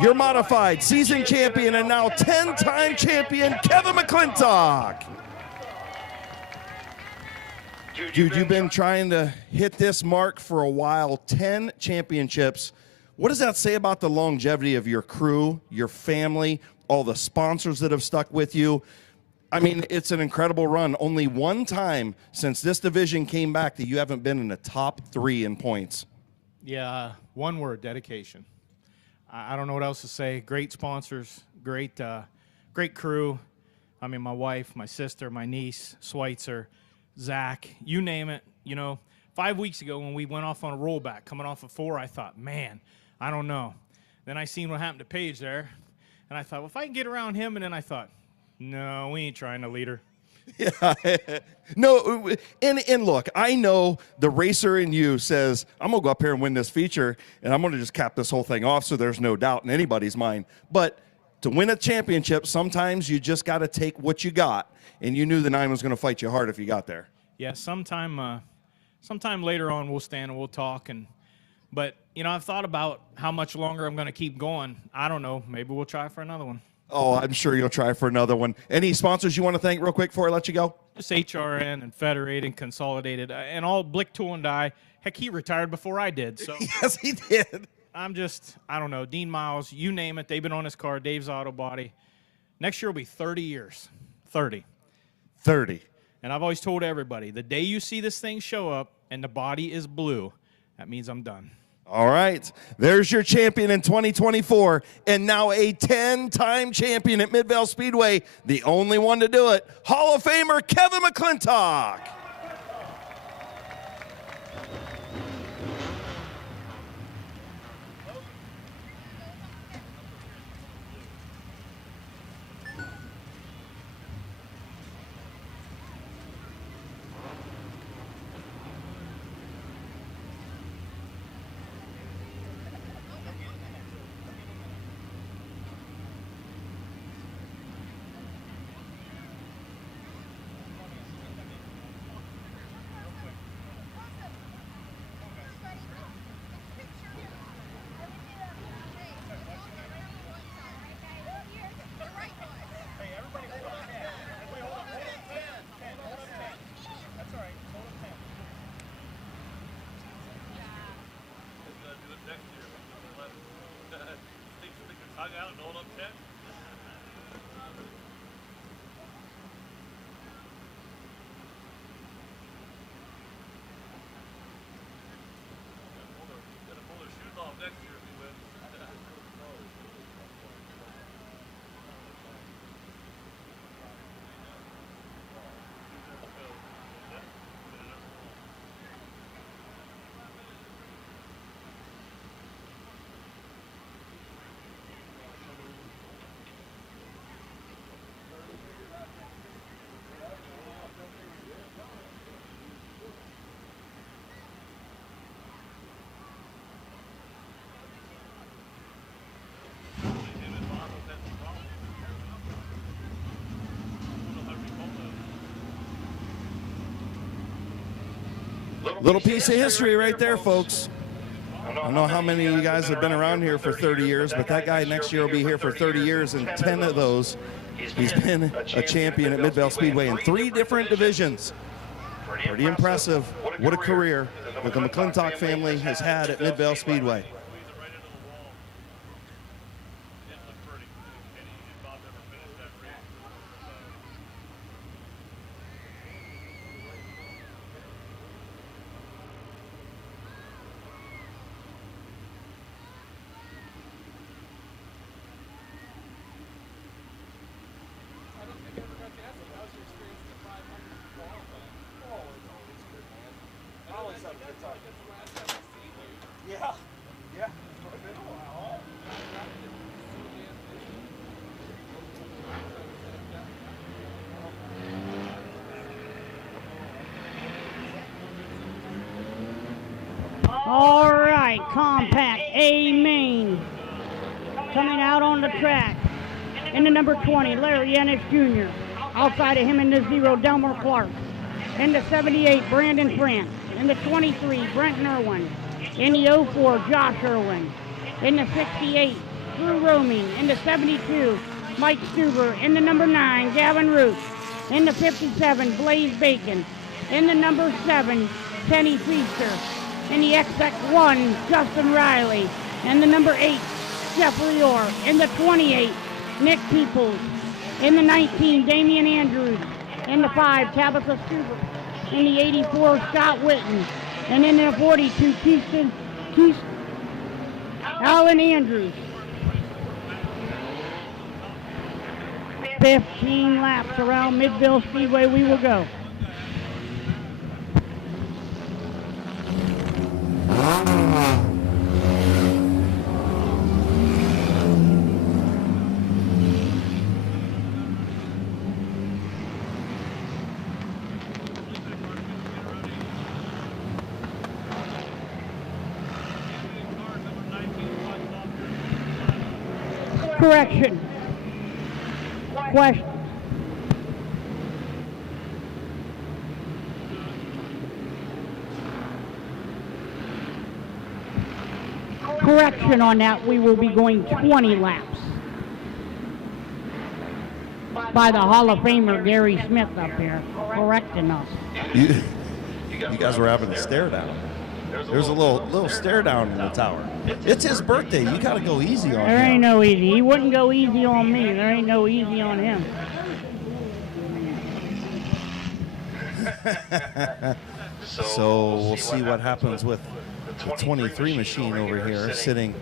Your modified season champion and now 10-time champion, Kevin McClintock. Dude, you've been trying to hit this mark for a while, 10 championships. What does that say about the longevity of your crew, your family, all the sponsors that have stuck with you? I mean, it's an incredible run. Only one time since this division came back that you haven't been in the top 3 in points. Yeah, one word, dedication. I don't know what else to say. Great sponsors, great crew. I mean, my wife, my sister, my niece, Schweitzer, Zach, you name it. You know, 5 weeks ago when we went off on a rollback, coming off of 4, I thought, man, I don't know. Then I seen what happened to Paige there, and I thought, well, if I can get around him, and then I thought, no, we ain't trying to lead her. Yeah, no, and look, I know the racer in you says, I'm going to go up here and win this feature, and I'm going to just cap this whole thing off so there's no doubt in anybody's mind. But to win a championship, sometimes you just got to take what you got, and you knew the 9 was going to fight you hard if you got there. Yeah, sometime later on we'll stand and we'll talk, but, you know, I've thought about how much longer I'm going to keep going. I don't know. Maybe we'll try for another one. Oh, I'm sure you'll try for another one. Any sponsors you want to thank real quick before I let you go? Just HRN and Federated and Consolidated and all Blick Tool and Die. Heck, he retired before I did. So Yes, he did. I don't know, Dean Miles, you name it. They've been on his car, Dave's Auto Body. Next year will be 30 years. 30. 30. And I've always told everybody, the day you see this thing show up and the body is blue, that means I'm done. All right, there's your champion in 2024, and now a 10-time champion at Midvale Speedway, the only one to do it, Hall of Famer Kevin McClintock. Little piece of history right there, folks. I don't know how many of you guys have been around here for 30 years, but that guy next year will be here for 30 years, and 10 of those, he's been a champion at Midvale Speedway in 3 different divisions. Pretty impressive. What a career that the McClintock family has had at Midvale Speedway. All right, compact A main coming out on the track. In the number 20, Larry Ennis Jr. Outside of him in the 0, Delmer Clark. In the 78, Brandon France. In the 23, Brent Irwin. In the 04, Josh Irwin. In the 68, Drew Roaming. In the 72, Mike Stuber. In the number 9, Gavin Root. In the 57, Blaze Bacon. In the number 7, Kenny Feaster. In the XX1, Justin Riley. In the number 8, Jeffrey Orr. In the 28, Nick Peoples. In the 19, Damian Andrews. In the 5, Tabitha Stuber. In the 84, Scott Witten. And in the 42, Alan Andrews. 15 laps around Midvale Speedway we will go. Correction. Question. Correction on that, we will be going 20 laps. By the Hall of Famer Gary Smith up here, correcting us. You guys were having a stare down. There's a little stare down in the tower. It's his birthday. You got to go easy on him. There ain't no easy. He wouldn't go easy on me. There ain't no easy on him. So we'll see what happens with the 23 machine over here sitting.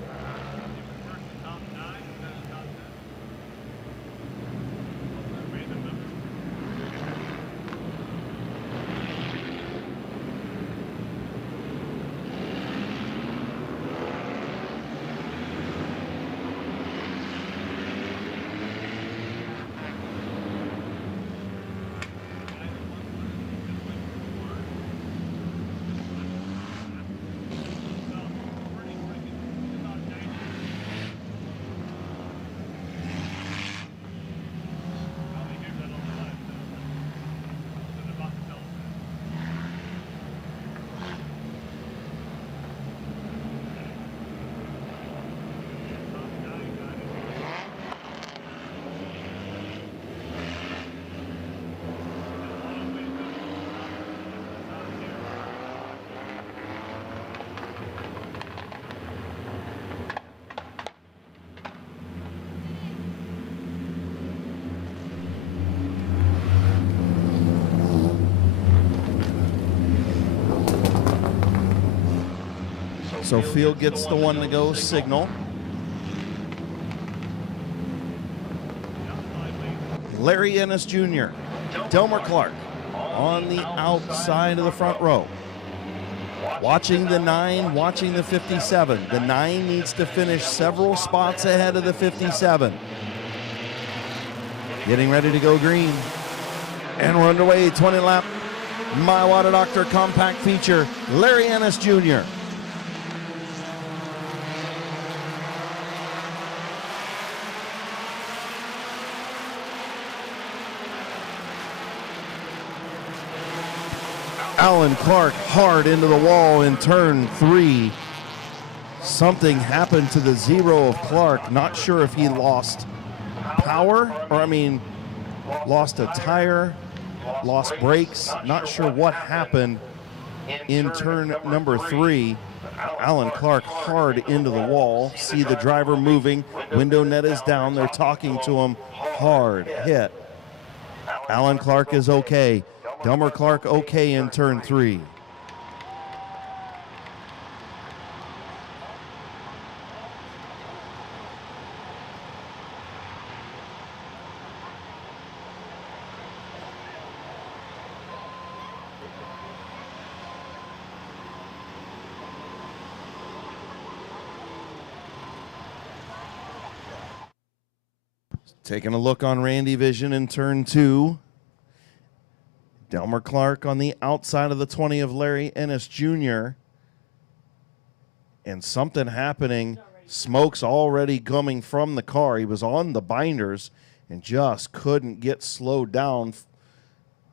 So Field gets the one to go signal. Larry Ennis Jr., Delmer Clark on the outside of the front row. Watching the 9, watching the 57. The 9 needs to finish several spots ahead of the 57. Getting ready to go green. And we're underway, 20 lap My Water Doctor compact feature, Larry Ennis Jr. Alan Clark hard into the wall in turn 3. Something happened to the 0 of Clark. Not sure if he lost power or, lost a tire, lost brakes. Not sure what happened in turn number 3. Alan Clark hard into the wall. See the driver moving. Window net is down. They're talking to him. Hard hit. Alan Clark is okay. Delmer Clark okay in turn 3. Taking a look on Randy Vision in turn 2. Delmer Clark on the outside of the 20 of Larry Ennis Jr. And something happening. Smoke's already coming from the car. He was on the binders and just couldn't get slowed down.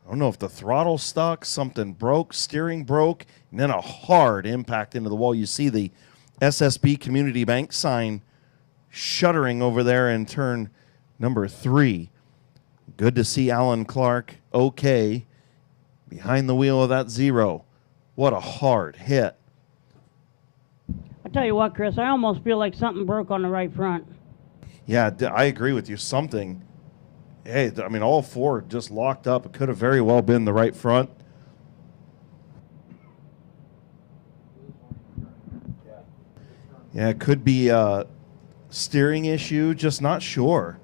I don't know if the throttle stuck, something broke, steering broke, and then a hard impact into the wall. You see the SSB Community Bank sign shuddering over there in turn number 3. Good to see Alan Clark okay behind the wheel of that 0. What a hard hit. I tell you what, Chris, I almost feel like something broke on the right front. Yeah, I agree with you. Something. Hey, all 4 just locked up. It could have very well been the right front. Yeah, it could be a steering issue, just not sure.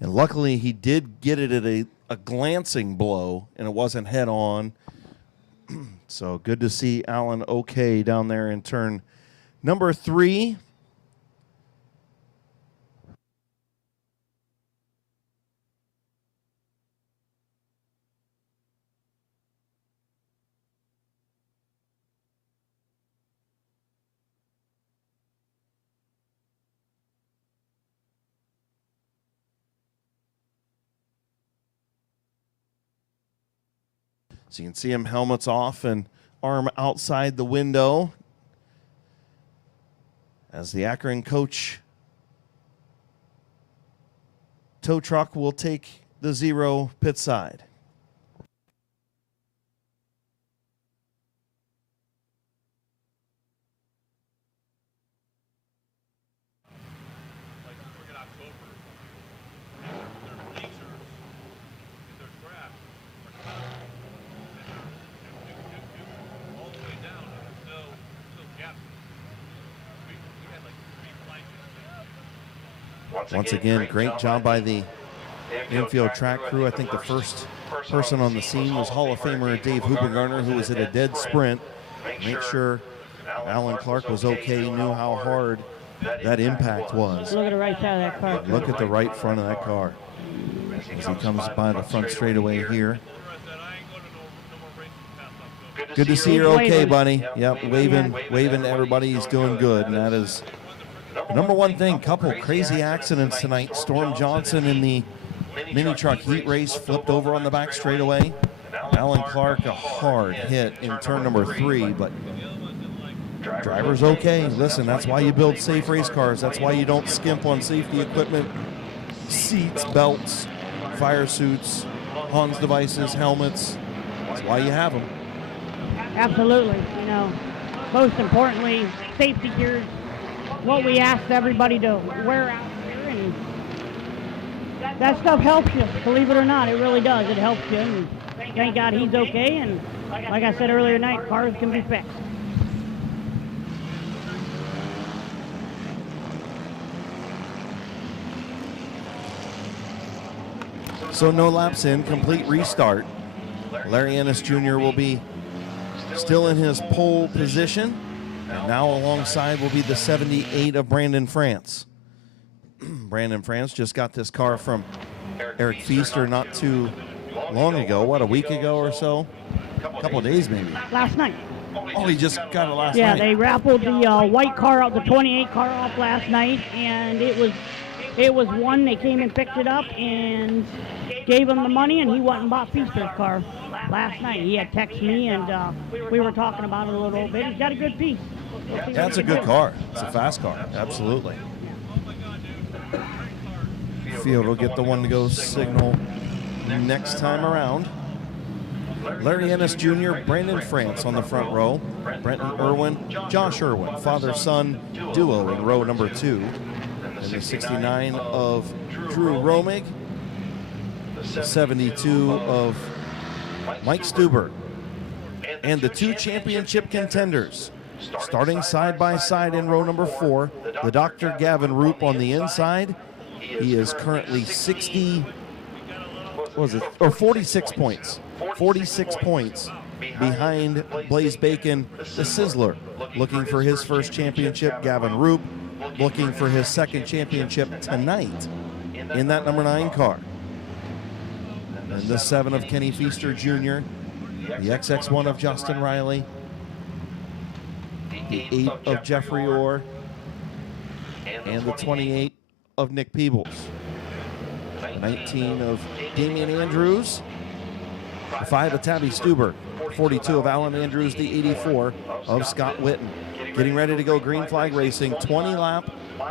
And luckily, he did get it at a glancing blow, and it wasn't head on. So good to see Alan okay down there in turn number 3. So you can see him helmets off and arm outside the window as the Akron coach tow truck will take the 0 pit side. Once again, great job by the infield track crew. I think the first person on the scene was Hall of Famer Dave Hubergarner, who was at a dead sprint. Make sure Alan Clark was okay, knew how hard that impact was. Look at the right side of that car. Look at the right front of that car as he comes by the front straightaway here. Good to see you're okay, buddy. Yep, waving to everybody. He's doing good, and that is the number one thing. Couple crazy accidents tonight. Storm Johnson in the mini truck heat race flipped over on the back straightaway. Alan Clark, a hard hit in turn number 3, but driver's okay. Listen, that's why you build safe race cars. That's why you don't skimp on safety equipment, seats, belts, fire suits, Hans devices, helmets. That's why you have them. Absolutely. You know, most importantly, safety gear is what we asked everybody to wear out here, and that stuff helps you, believe it or not. It really does. It helps you, and thank God he's okay, and like I said earlier tonight, cars can be fixed. So no laps in, complete restart. Larry Ennis Jr. will be still in his pole position. And now alongside will be the 78 of Brandon France. Brandon France just got this car from Eric Feaster not too long ago. What, a week ago or so? A couple of days maybe. Last night. Oh, he just got it last night. Yeah, they raffled the white car out, the 28 car off last night, and it was one. They came and picked it up and gave him the money, and he went and bought Feaster's car last night. He had texted me, and we were talking about it a little bit. He's got a good piece. That's a good car. It's a fast car, absolutely. Field will get the one to go signal next time around. Larry Ennis Jr., Brandon France on the front row. Brenton Irwin, Josh Irwin, father-son duo in row number 2. And the 69 of Drew Romig. The 72 of Mike Stuber. And the 2 championship contenders, starting side by side in row number 4, the Dr. Gavin Roop on the inside. He is currently 46 points. 46 points behind Blaze Bacon, the Sizzler, looking for his first championship. Gavin Roop looking for his second championship tonight in that number 9 car. And the 7 of Kenny Feaster Jr., the XX1 of Justin Riley, the 8 of Jeffrey Orr, and the 28 of Nick Peebles. The 19 of Damian Andrews, the 5 of Tabby Stuber, 42 of Alan Andrews, the 84 of Scott Witten. Getting ready to go green flag racing, 20 lap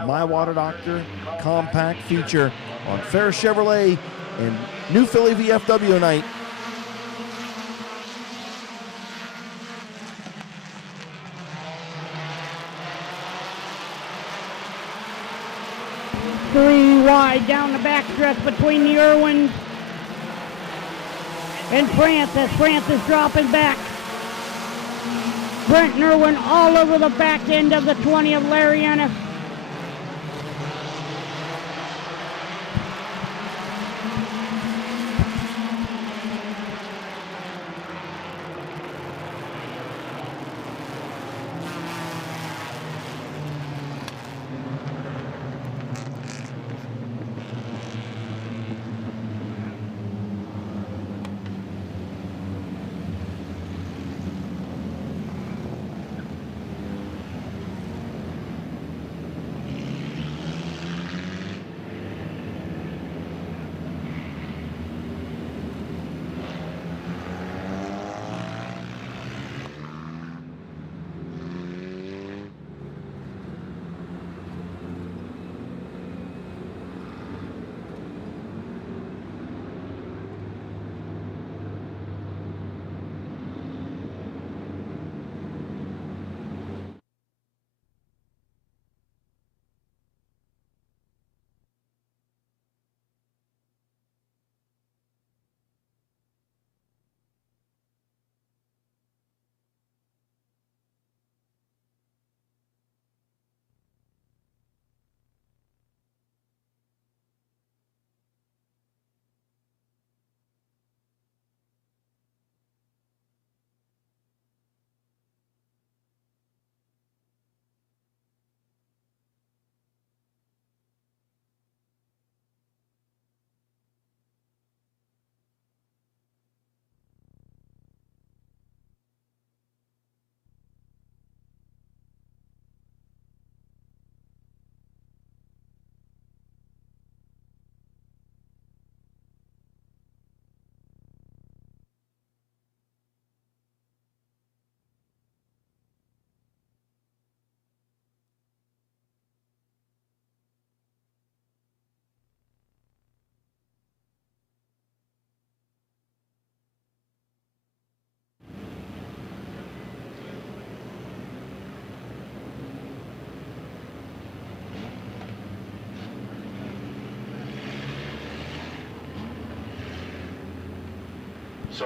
My Water Doctor compact feature on Ferris Chevrolet and New Philly VFW night. Three wide down the backstretch between the Irwins and France, as France is dropping back. Brent Irwin all over the back end of the 20 of Larry Ennis.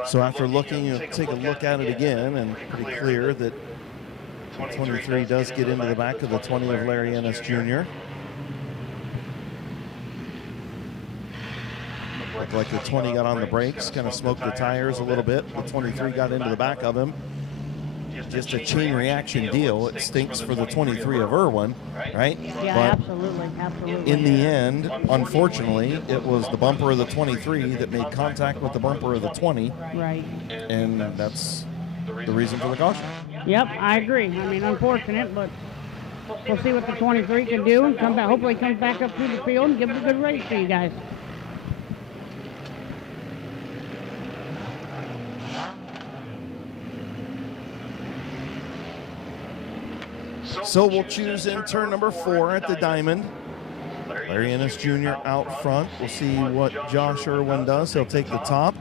So after looking, take a look at it again, and pretty clear that 23 does get into the back of the 20 of Larry Ennis Jr. Looked like the 20 got on the brakes, kind of smoked the tires a little bit. The 23 got into the back of him. Just a chain reaction deal. It stinks for the 23 of Irwin, right? Yeah, absolutely, absolutely. In the end, unfortunately, it was the bumper of the 23 that made contact with the bumper of the 20. Right. And that's the reason for the caution. Yep, I agree. I mean, unfortunate, but we'll see what the 23 can do and come back. Hopefully, comes back up through the field and give it a good race for you guys. So we'll choose in turn number 4 at the Diamond. Larry Ennis Jr. out front. We'll see what Josh Irwin does. He'll take the top.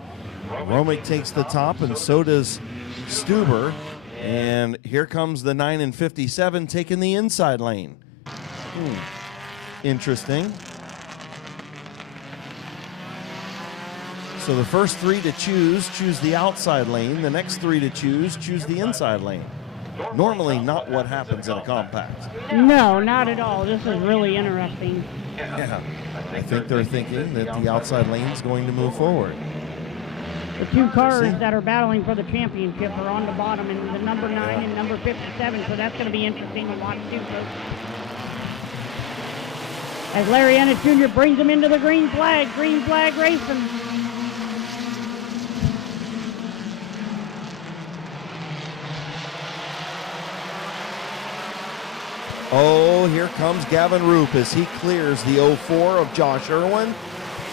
Romick takes the top, and so does Stuber. And here comes the 9 and 57 taking the inside lane. Interesting. So the first 3 to choose the outside lane. The next 3 to choose the inside lane. Normally not what happens in a compact. No, not at all. This is really interesting. Yeah, I think they're thinking that the outside lane is going to move forward. The 2 cars that are battling for the championship are on the bottom, and the number 9 and number 57, so that's going to be interesting to watch too, folks. As Larry Ennis Jr. brings them into the green flag racing. Oh, here comes Gavin Roop as he clears the 04 of Josh Irwin.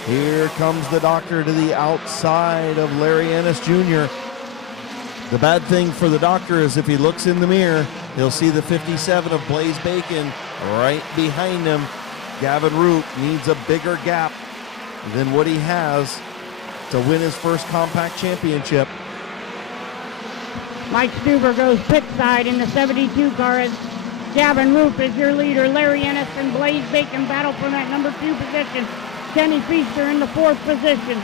Here comes the doctor to the outside of Larry Ennis Jr. The bad thing for the doctor is if he looks in the mirror, he'll see the 57 of Blaze Bacon right behind him. Gavin Roop needs a bigger gap than what he has to win his first compact championship. Mike Stuber goes pit side in the 72 car as Gavin Roop is your leader. Larry Ennis and Blaze Bacon battle for that number 2 position. Kenny Feaster in the 4th position.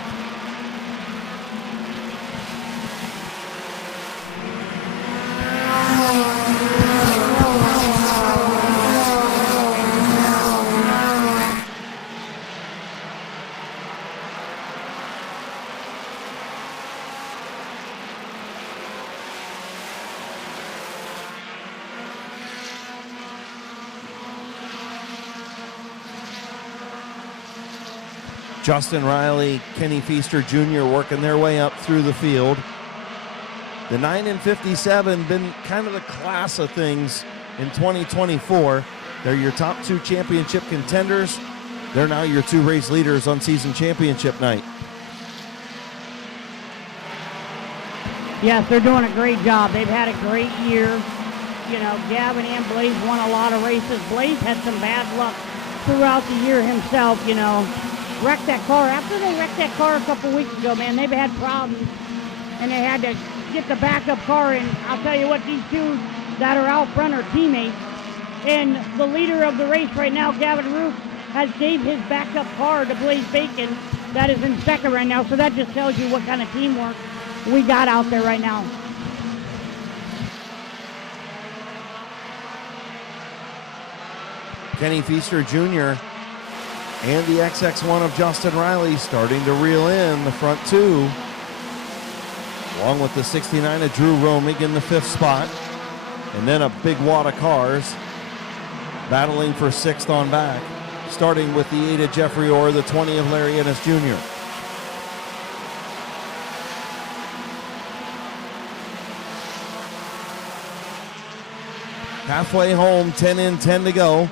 Justin Riley, Kenny Feaster Jr. working their way up through the field. The 9 and 57 been kind of the class of things in 2024. They're your top 2 championship contenders. They're now your 2 race leaders on season championship night. Yes, they're doing a great job. They've had a great year. You know, Gavin and Blaze won a lot of races. Blaze had some bad luck throughout the year himself, you know. Wrecked that car. After they wrecked that car a couple weeks ago, man, they've had problems. And they had to get the backup car. And I'll tell you what, these 2 that are out front are teammates. And the leader of the race right now, Gavin Roop, has gave his backup car to Blaze Bacon that is in 2nd right now. So that just tells you what kind of teamwork we got out there right now. Kenny Feaster Jr. and the XX1 of Justin Riley starting to reel in the front 2. Along with the 69 of Drew Romig in the 5th spot. And then a big wad of cars battling for 6th on back. Starting with the 8 of Jeffrey Orr, the 20 of Larry Ennis Jr. Halfway home, 10 in, 10 to go.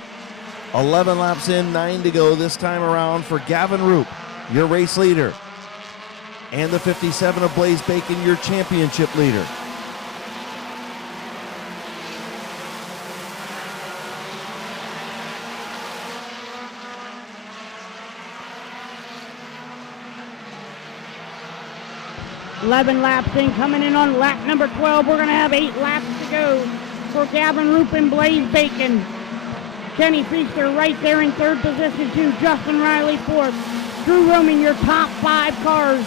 11 laps in, 9 to go this time around for Gavin Roop, your race leader. And the 57 of Blaze Bacon, your championship leader. $11 laps in, coming in on lap number 12. We're going to have 8 laps to go for Gavin Roop and Blaze Bacon. Kenny Feaster right there in 3rd position too. Justin Riley 4th. Drew Roman, your top 5 cars.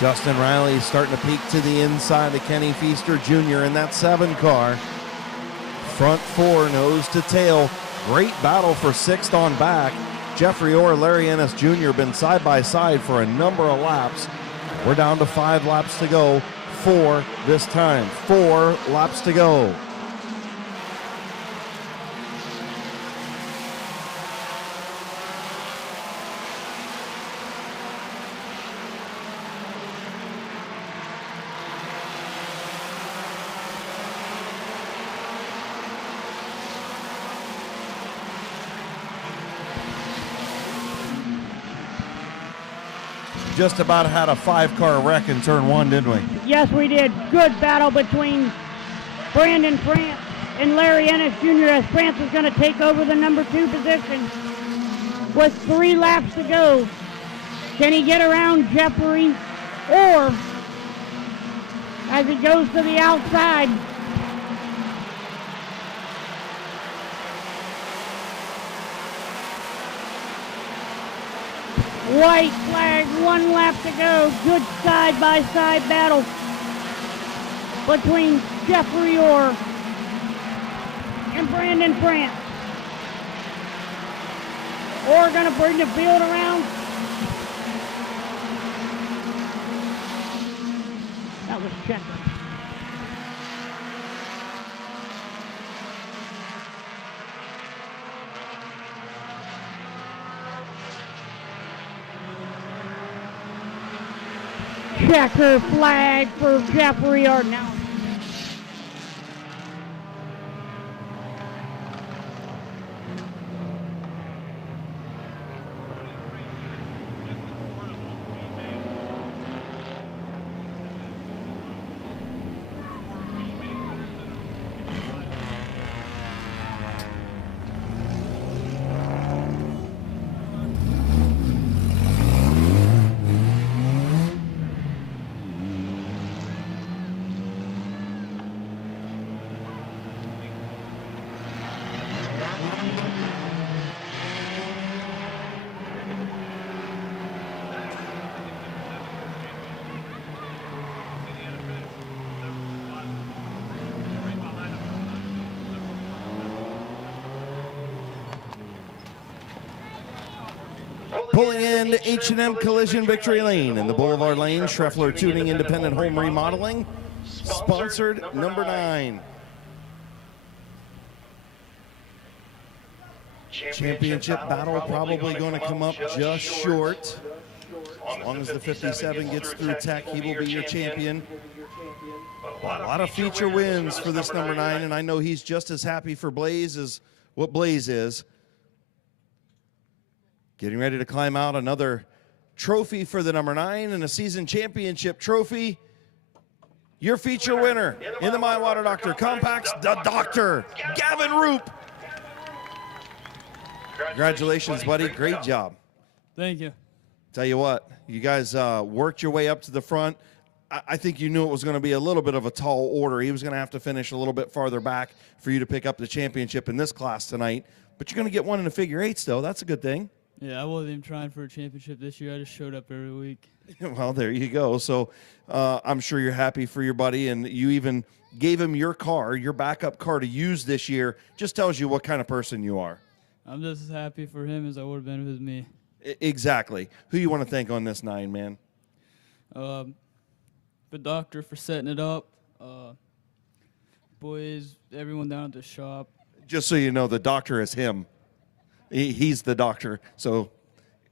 Justin Riley starting to peek to the inside of Kenny Feaster Jr. in that 7 car. Front 4, nose to tail. Great battle for 6th on back. Jeffrey Orr, Larry Ennis Jr. been side by side for a number of laps. We're down to 5 laps to go. 4 this time. 4 laps to go. Just about had a 5-car wreck in turn 1, didn't we? Yes, we did. Good battle between Brandon France and Larry Ennis Jr. as France is going to take over the number 2 position with 3 laps to go. Can he get around Jeffrey or as he goes to the outside? White flag, 1 lap to go. Good side-by-side battle between Jeffrey Orr and Brandon France. Orr gonna bring the field around. That was Checker. Checker flag for Jeffrey Orr now. Pulling in H&M Collision Victory Lane in the Boulevard Lane, Schreffler Tuning Independent Home Remodeling, sponsored number 9. Championship battle probably going to come up just short. As long as the 57 gets through Tech, he will be your champion. A lot of feature wins for this number 9, and I know he's just as happy for Blaze as what Blaze is. Getting ready to climb out, another trophy for the number 9 and a season championship trophy. Your feature winner in the My Water Doctor Compacts, the Doctor, Gavin Roop. Congratulations, buddy. Great job. Thank you. Tell you what, you guys worked your way up to the front. I think you knew it was going to be a little bit of a tall order. He was going to have to finish a little bit farther back for you to pick up the championship in this class tonight. But you're going to get one in the figure eights, though. That's a good thing. Yeah, I wasn't even trying for a championship this year. I just showed up every week. Well, there you go. So I'm sure you're happy for your buddy, and you even gave him your car, your backup car to use this year. Just tells you what kind of person you are. I'm just as happy for him as I would have been with me. Exactly. Who you want to thank on this 9, man? The doctor for setting it up. Boys, everyone down at the shop. Just so you know, the doctor is him. He's the doctor. So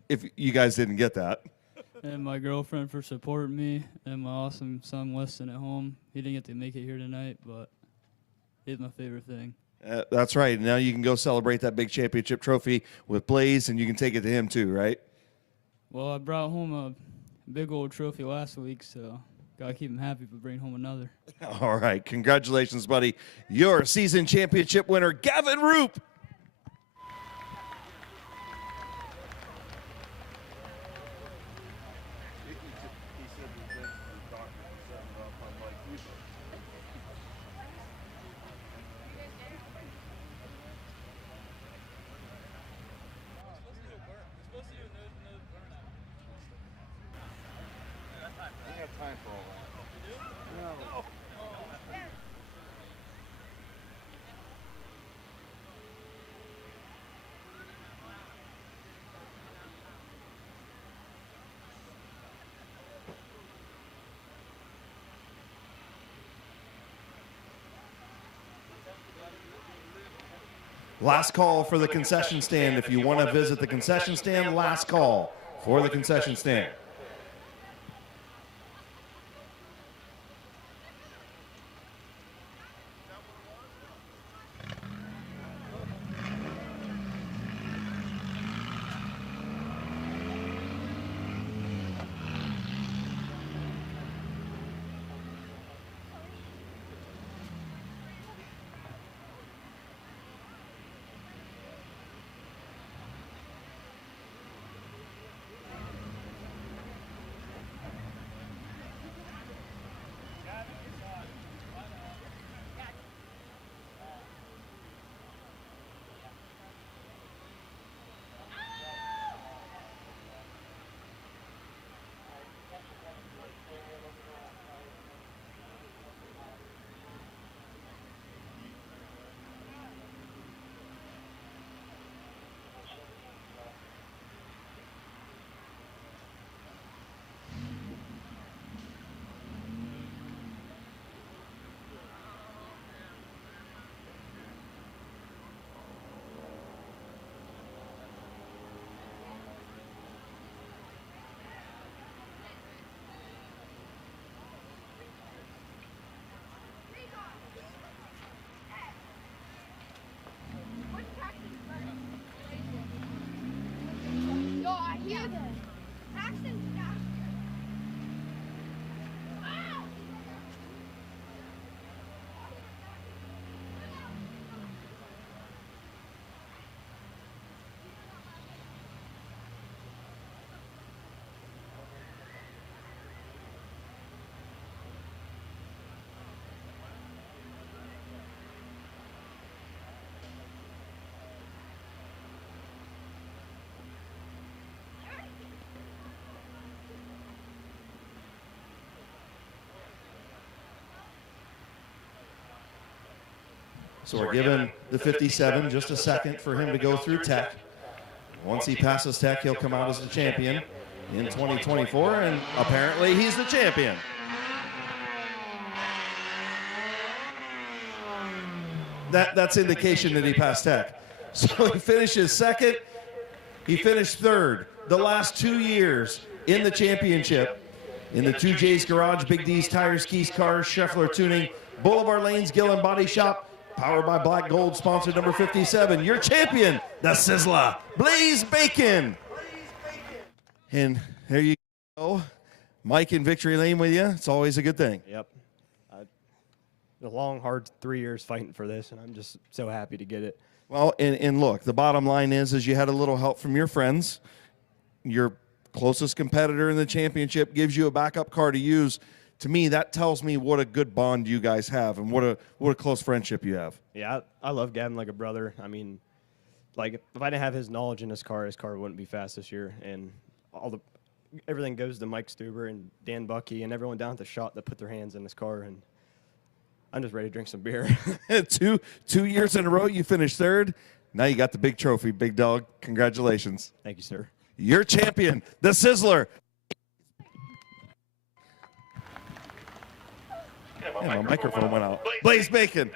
if you guys didn't get that. And my girlfriend for supporting me, and my awesome son Weston at home. He didn't get to make it here tonight, but he's my favorite thing. That's right. Now you can go celebrate that big championship trophy with Blaze, and you can take it to him too, right? Well, I brought home a big old trophy last week, so gotta keep him happy for bringing home another. All right. Congratulations, buddy. Your season championship winner, Gavin Roop. Last call for the concession stand. If you want to visit the concession stand, last call for the concession stand. Yo, I hear them. Paxton's got. So we're giving the 57 just a second for him to go through tech. Once he passes tech, he'll come out as the champion in 2024, and apparently he's the champion. That's indication that he passed tech. So he finishes second, he finished third. The last 2 years in the championship, in the 2J's Garage, Big D's Tires, Keys Cars, Scheffler Tuning, Boulevard Lanes, Gillen Body Shop, powered by Black Gold, sponsor number 57. Your champion, the Sizzler, Blaze Bacon. And there you go. Mike in Victory Lane with you. It's always a good thing. Yep. A long, hard 3 years fighting for this, and I'm just so happy to get it. Well, and look, the bottom line is you had a little help from your friends. Your closest competitor in the championship gives you a backup car to use. To me, that tells me what a good bond you guys have and what a close friendship you have. Yeah, I love Gavin like a brother. I mean, like if I didn't have his knowledge in his car wouldn't be fast this year. And everything goes to Mike Stuber and Dan Bucky and everyone down at the shop that put their hands in his car. And I'm just ready to drink some beer. two years in a row, you finished third. Now you got the big trophy, big dog. Congratulations. Thank you, sir. Your champion, the Sizzler. And my microphone went out. Blaze Bacon.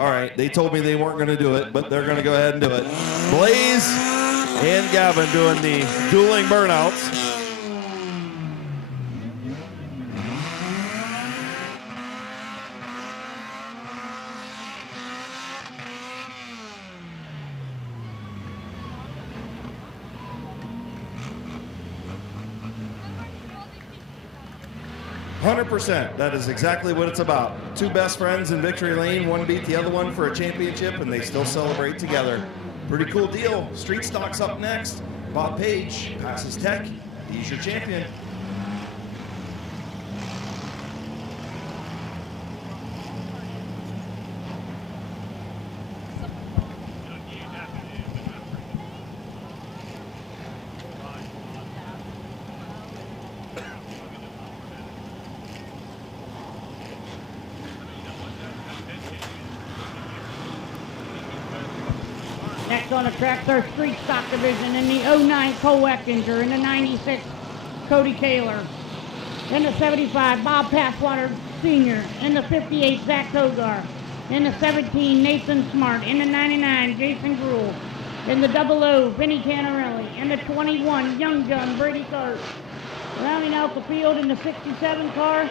All right, they told me they weren't going to do it, but they're going to go ahead and do it. Blaze and Gavin doing the dueling burnouts. %. That is exactly what it's about. Two best friends in victory lane. One beat the other one for a championship, and they still celebrate together. Pretty cool deal. Street Stock's up next. Bob Page passes Tech. He's your champion. Next on the track, our Street Stock division in the 09 Cole Eckinger, in the 96 Cody Kaler, in the 75 Bob Passwater Sr., in the 58 Zach Togar, in the 17 Nathan Smart, in the 99 Jason Gruhl, in the 00 Vinny Canarelli, in the 21 Young Gun Brady Tharp. Rounding out the field in the 67 car,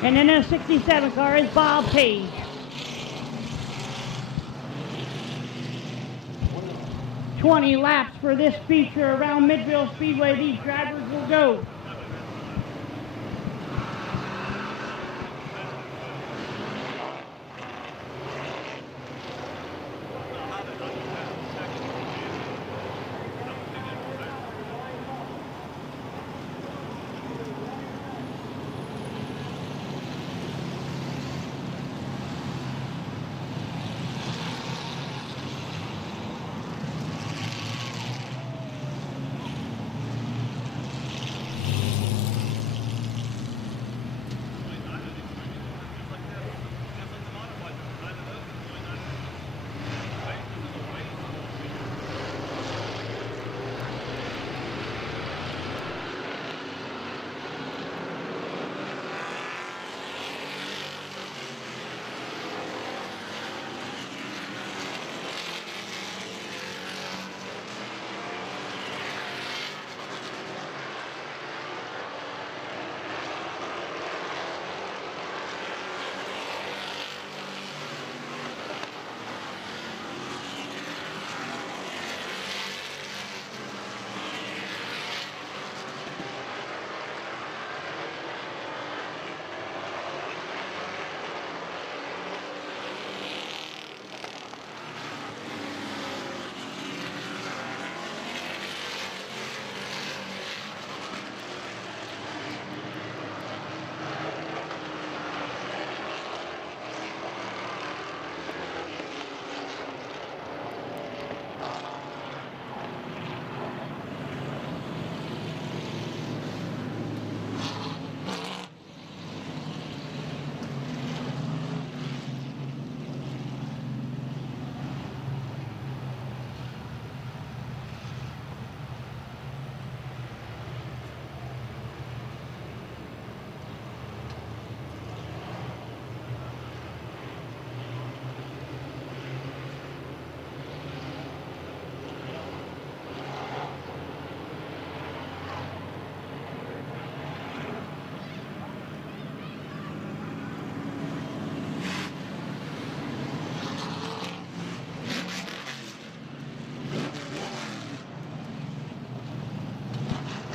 and in the 67 car is Bob Page. 20 laps for this feature around Midvale Speedway. These drivers will go.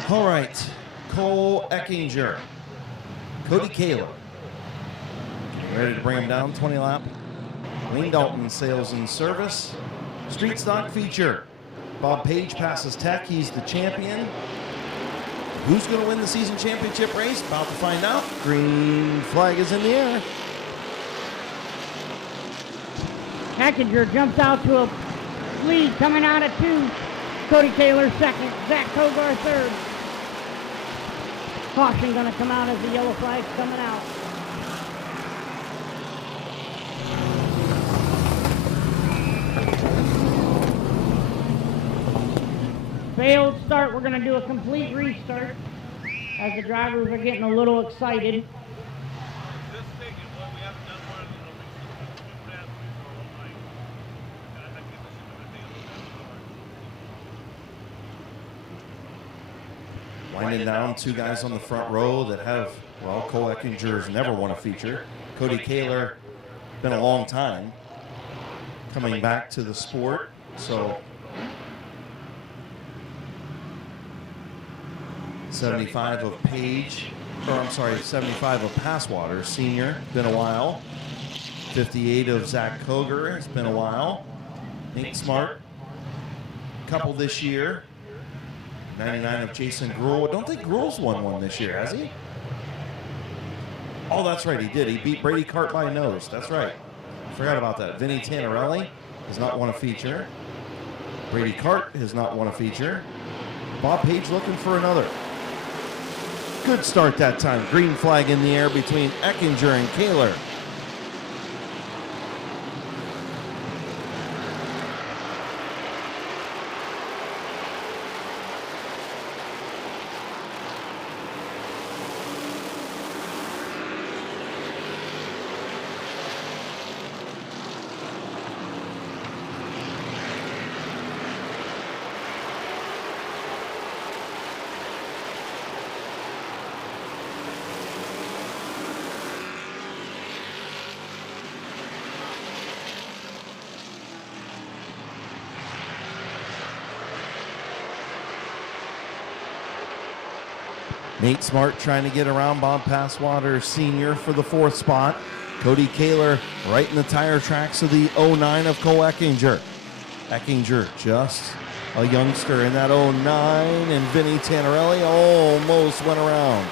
All right, Cole Eckinger, Cody Kaler, ready to bring him down, 20 lap. Wayne Dalton, sales and service. Street Stock feature. Bob Page passes Tech, he's the champion. Who's going to win the season championship race? About to find out. Green flag is in the air. Eckinger jumps out to a lead coming out of 2. Cody Kaler second, Zach Togar third. Caution going to come out as the yellow flag's coming out. Failed start. We're going to do a complete restart as the drivers are getting a little excited. Winding down, two guys on the front row that have, well, Cole Eckinger's never won a feature. Cody Kaler, been a long time coming back to the sport. So 75 of Page, or I'm sorry, 75 of Passwater, senior, been a while. 58 of Zach Koger, it's been a while. Nate Smart, couple this year. 99 of Jason Gruhl. I don't think Gruhl's won one this year, has he? Oh, that's right, he did. He beat Brady Cart by a nose. That's right. Forgot about that. Vinny Tannerelli has not won a feature. Brady Cart has not won a feature. Bob Page looking for another. Good start that time. Green flag in the air between Eckinger and Kaler. Nate Smart trying to get around Bob Passwater Sr. for the fourth spot. Cody Kaler right in the tire tracks of the 09 of Cole Eckinger. Eckinger just a youngster in that 09, and Vinny Tannerelli almost went around.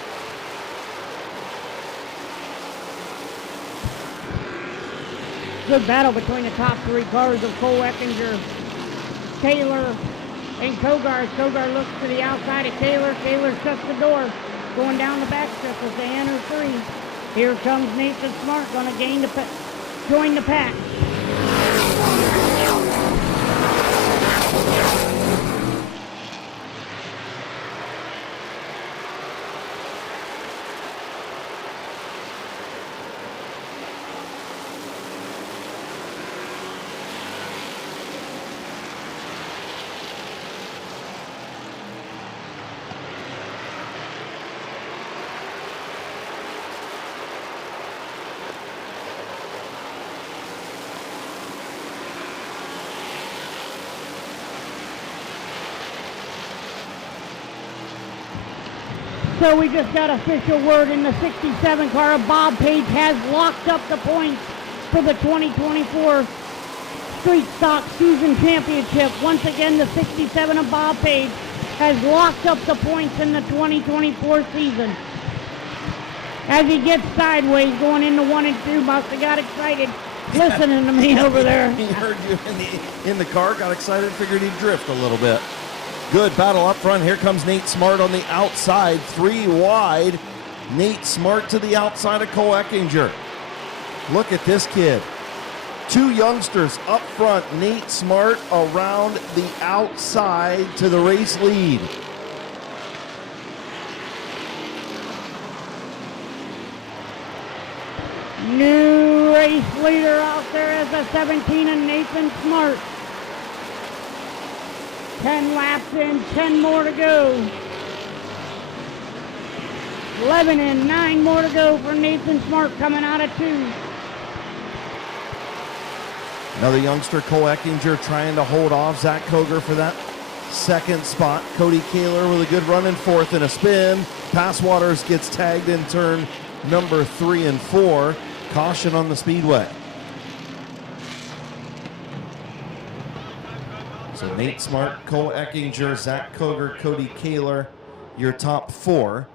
Good battle between the top three cars of Cole Eckinger, Kaler, and Kogar. Kogar looks to the outside of Kaler. Kaler shuts the door, going down the back strip as they enter three. Here comes Nathan Smart, going to join the pack. So we just got official word in the 67 car. Bob Page has locked up the points for the 2024 Street Stock Season Championship. Once again, the 67 of Bob Page has locked up the points in the 2024 season. As he gets sideways going into 1 and 2, must have got excited listening to me over there. He heard you in the car, got excited, figured he'd drift a little bit. Good battle up front. Here comes Nate Smart on the outside, 3 wide. Nate Smart to the outside of Cole Eckinger. Look at this kid. 2 youngsters up front. Nate Smart around the outside to the race lead. New race leader out there as a 17 and Nathan Smart. 10 laps in, 10 more to go. 11 and 9 more to go for Nathan Smart coming out of 2. Another youngster, Cole Eckinger, trying to hold off Zach Koger for that second spot. Cody Kaler with a good run in fourth and a spin. Passwaters gets tagged in turn number 3 and 4. Caution on the speedway. So Nate Smart, Cole Eckinger, Zach Koger, Cody Kaler, your top 4.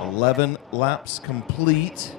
11 laps complete.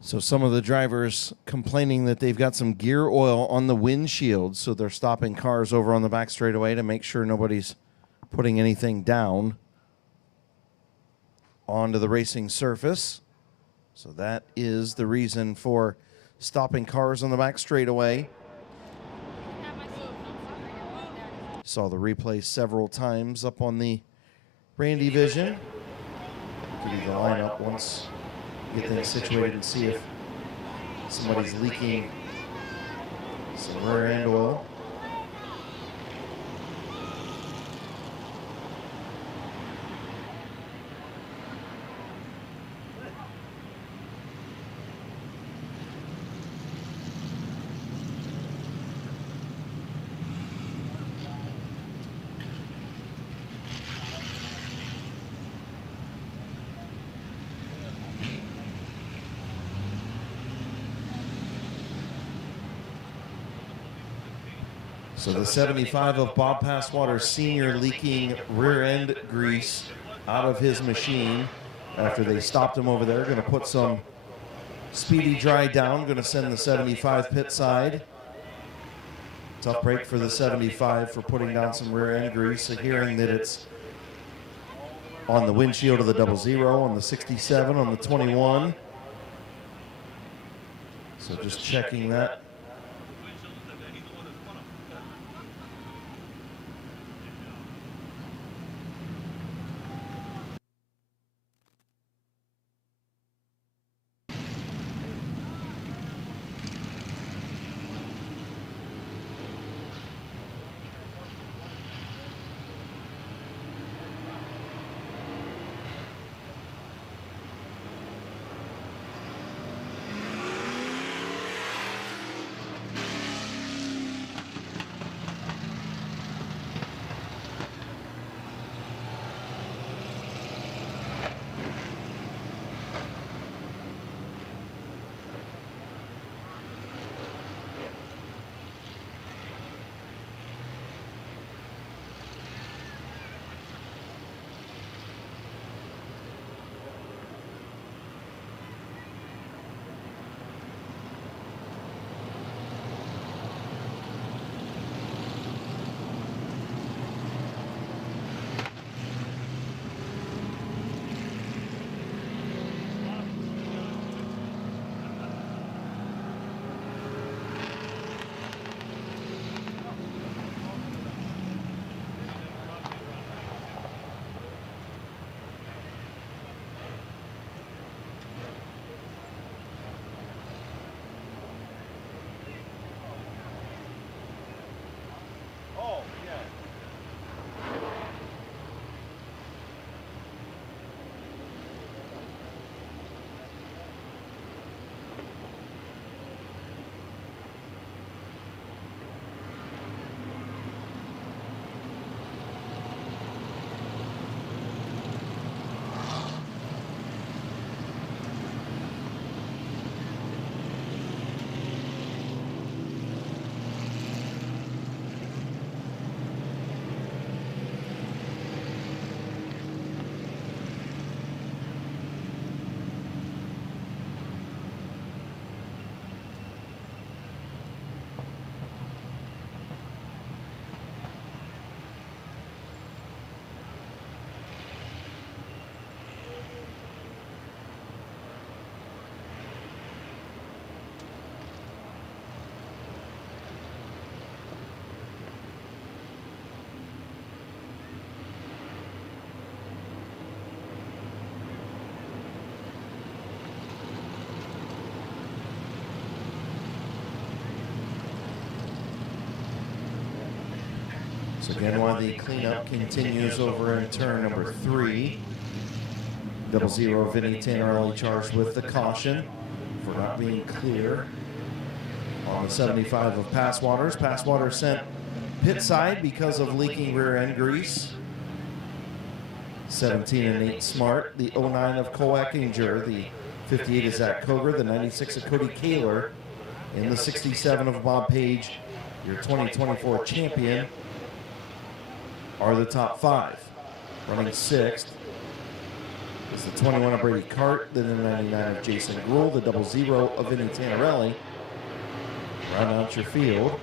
So some of the drivers complaining that they've got some gear oil on the windshield, so they're stopping cars over on the back straightaway to make sure nobody's putting anything down onto the racing surface. So that is the reason for stopping cars on the back straightaway. Saw the replay several times up on the Randy Vision. Give you the lineup once you get things situated and see if somebody's leaking some rear end oil. So the 75 of Bob Passwater Sr. leaking rear end grease out of his machine after they stopped him over there. Going to put some speedy dry down. Going to send the 75 pit side. Tough break for the 75 for putting down some rear end grease. So hearing that it's on the windshield of the 00, on the 67, on the 21. So just checking that. So again, while the cleanup continues over in turn number 3, 00 Vinny Tannerelli charged with the caution for not being clear on the 75 of Passwater's. Passwater sent pit side because of leaking rear end grease. 17 and 8 Smart, the 09 of Cole Eckinger, the 58 of Zach Koger, the 96 of Cody Kaler, and the 67 of Bob Page, your 2024 champion, are the top 5. Running 6th It's the 21 of Brady Cart, then the 99 of Jason Gruhl, the 00 of Vinny Tanarelli. Round out your field.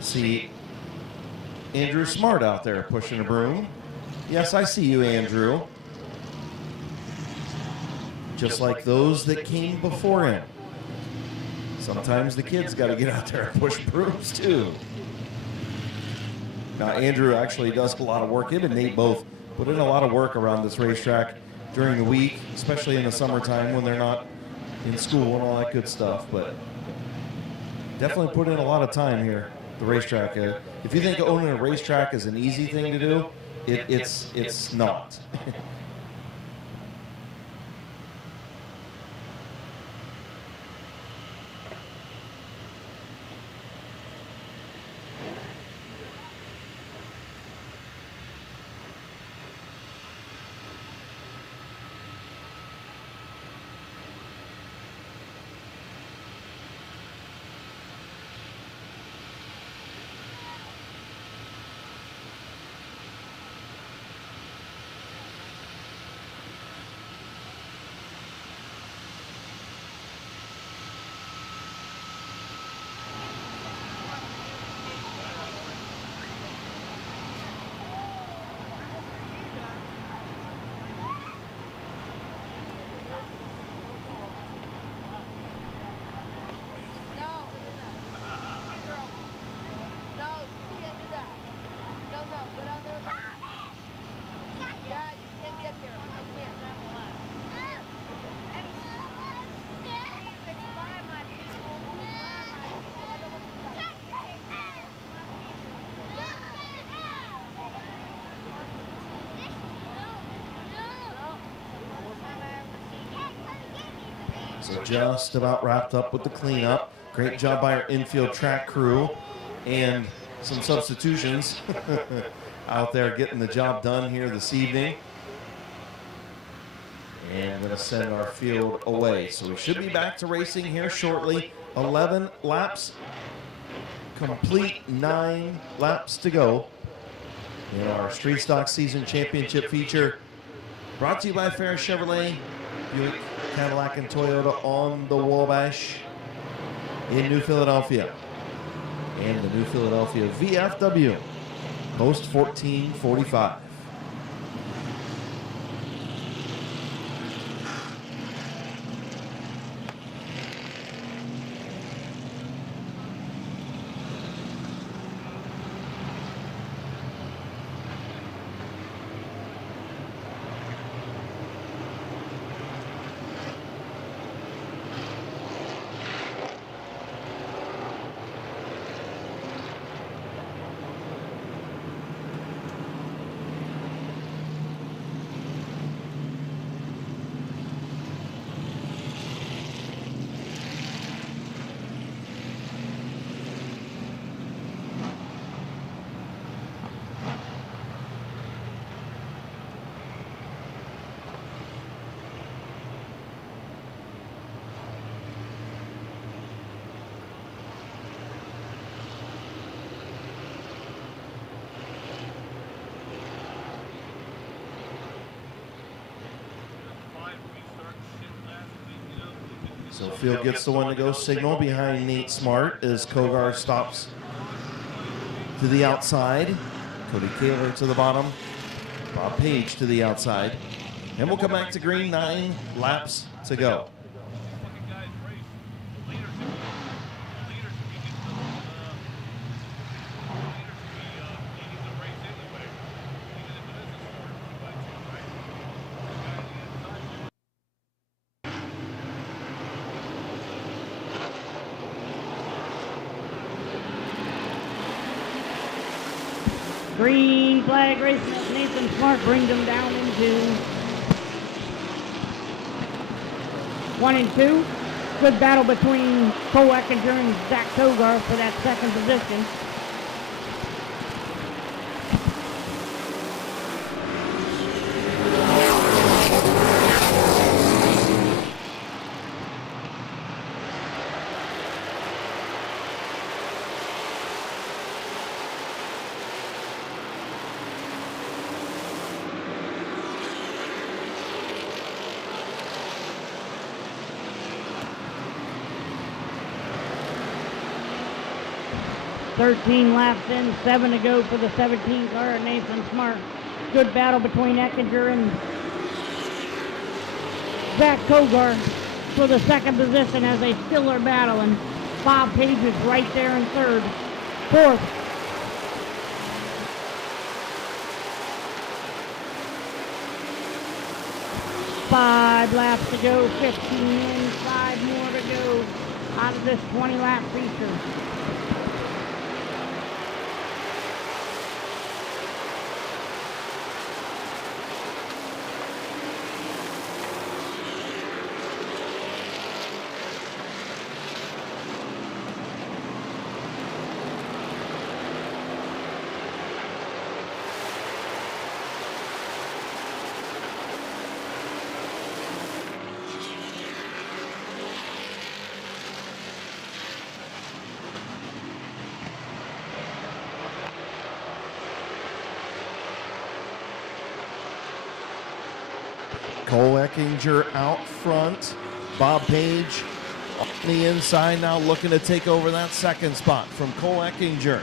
See Andrew Smart out there pushing a broom. Yes, I see you, Andrew. Just like those that came before him. Sometimes the kids got to get out there and push brooms too. Now, Andrew actually does a lot of work. Him and Nate both put in a lot of work around this racetrack during the week, especially in the summertime when they're not in school and all that good stuff. But definitely put in a lot of time here. The racetrack. If you think owning a racetrack is an easy thing to do, it's not. So just about wrapped up with the cleanup. Great job by our infield track crew and some substitutions out there getting the job done here this evening. And I'm going to send our field away. So we should be back to racing here shortly. 11 laps complete, 9 laps to go in our Street Stock Season Championship feature. Brought to you by Ferris Chevrolet, Buick, Cadillac, and Toyota on the Wabash in New Philadelphia. And the New Philadelphia VFW, post 1445. So field gets the one to go signal behind Nate Smart as Kogar stops to the outside. Cody Kaler to the bottom. Bob Page to the outside. And we'll come back to green, 9 laps to go. Green flag racing as Nathan Smart brings them down into 1 and 2. Good battle between Cole Eckinger and Zach Togar for that second position. Thirteen laps in, 7 to go for the 17 car at Nathan Smart. Good battle between Eckinger and Zach Togar for the second position as they still are battling. Bob Page is right there in third. Fourth, five laps to go, 15 in, 5 more to go out of this 20-lap feature. Cole Eckinger out front. Bob Page on the inside now looking to take over that second spot from Cole Eckinger.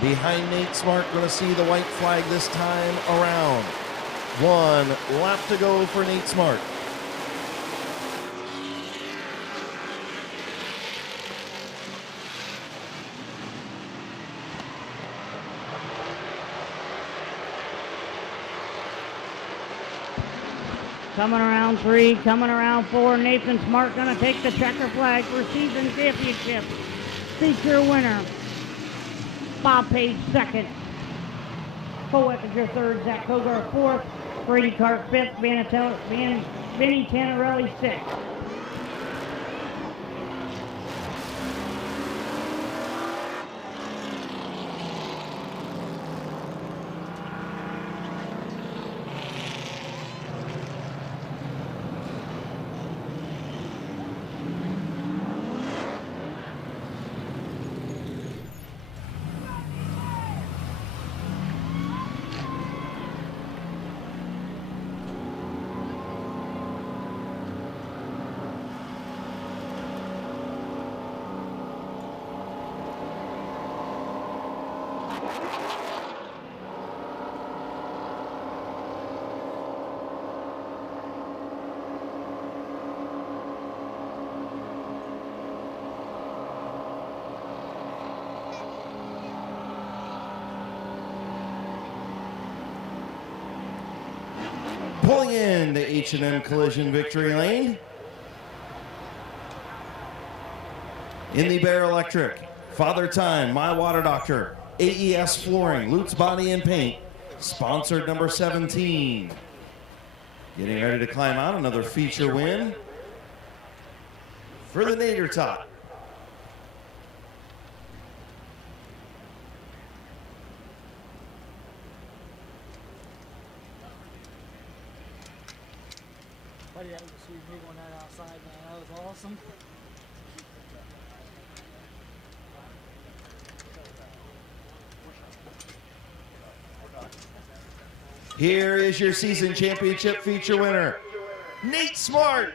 Behind Nate Smart, going to see the white flag this time around. 1 lap to go for Nate Smart. Coming around 3, coming around 4. Nathan Smart going to take the checker flag for season championship. Feature winner. Bob Page second. Cole Eckinger third. Zach Kogar fourth. Brady Clark fifth. Vinny Tannerelli sixth. Pulling in the H&M Collision victory lane. In the Bear Electric, Father Time, My Water Doctor, AES Flooring, Lutz Body and Paint, sponsored number 17. Getting ready to climb out, another feature win for the Nader Tot. Buddy, I see you move on that outside, man. That was awesome. Here is your season championship feature winner, Nate Smart.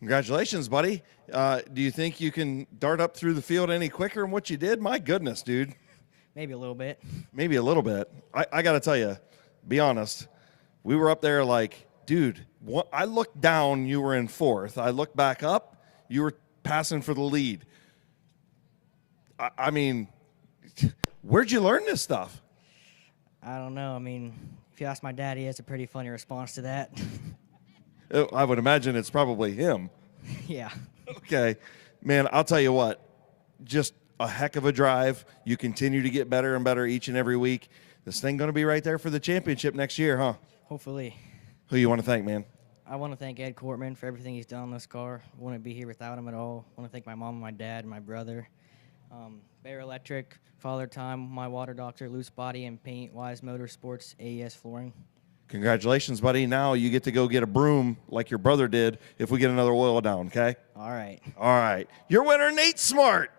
Congratulations, buddy. Do you think you can dart up through the field any quicker than what you did? My goodness, dude. Maybe a little bit. Maybe a little bit. I got to tell you, be honest, we were up there like, dude, I looked down, you were in fourth. I looked back up, you were passing for the lead. I mean, where'd you learn this stuff? I don't know. I mean, if you ask my dad, he has a pretty funny response to that. I would imagine it's probably him. Yeah. Okay. Man, I'll tell you what, just a heck of a drive. You continue to get better and better each and every week. This thing going to be right there for the championship next year, huh? Hopefully. Who you want to thank, man? I want to thank Ed Cortman for everything he's done on this car. I wouldn't be here without him at all. I want to thank my mom, my dad, and my brother. Bear Electric, Father Time, My Water Doctor, Loose Body and Paint, Wise Motorsports, AES Flooring. Congratulations, buddy. Now you get to go get a broom like your brother did if we get another oil down, okay? All right. All right. Your winner, Nate Smart.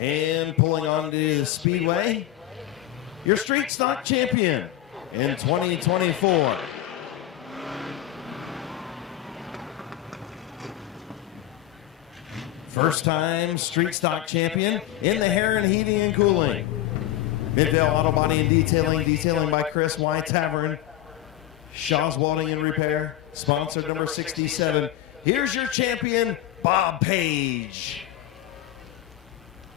And pulling on to the Speedway, your street stock champion in 2024. First time street stock champion in the Heron Heating and Cooling. Midvale Auto Body and detailing by Chris Y. Tavern. Shaw's Welding and Repair, sponsored number 67. Here's your champion, Bob Page.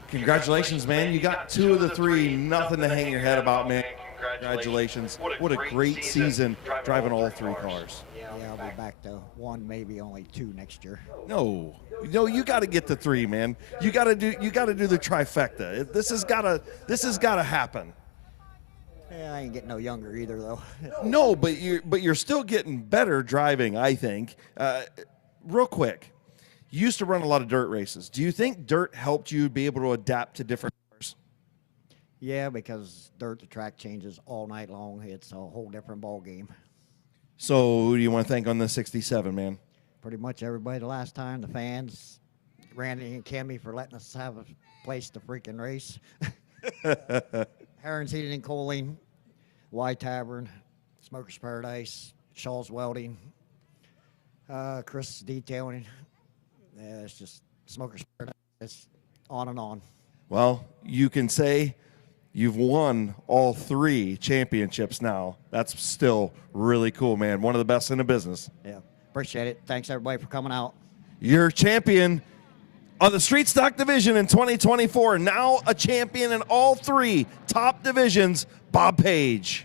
Congratulations, man. You got 2 of the 3. Nothing to hang your head about, man. Congratulations. What a great season driving all 3 cars. Yeah, I'll be back to 1, maybe only 2 next year. No, you got to get to 3, man. You got to do the trifecta. This has got to happen. Yeah, I ain't getting no younger either, though. No, but you're still getting better driving, I think. Real quick, you used to run a lot of dirt races. Do you think dirt helped you be able to adapt to different cars? Yeah, because dirt, the track changes all night long. It's a whole different ball game. So who do you want to thank on the 67, man? Pretty much everybody the last time, the fans, Randy and Kimmy for letting us have a place to freaking race. Heron's Heating and Cooling, Y Tavern, Smoker's Paradise, Shaw's Welding, Chris Detailing. Yeah, it's just Smoker's Paradise. It's on and on. Well, you can say you've won all 3 championships now. That's still really cool, man. One of the best in the business. Yeah, appreciate it. Thanks, everybody, for coming out. You're champion on the street stock division in 2024. Now a champion in all 3 top divisions, Bob Page.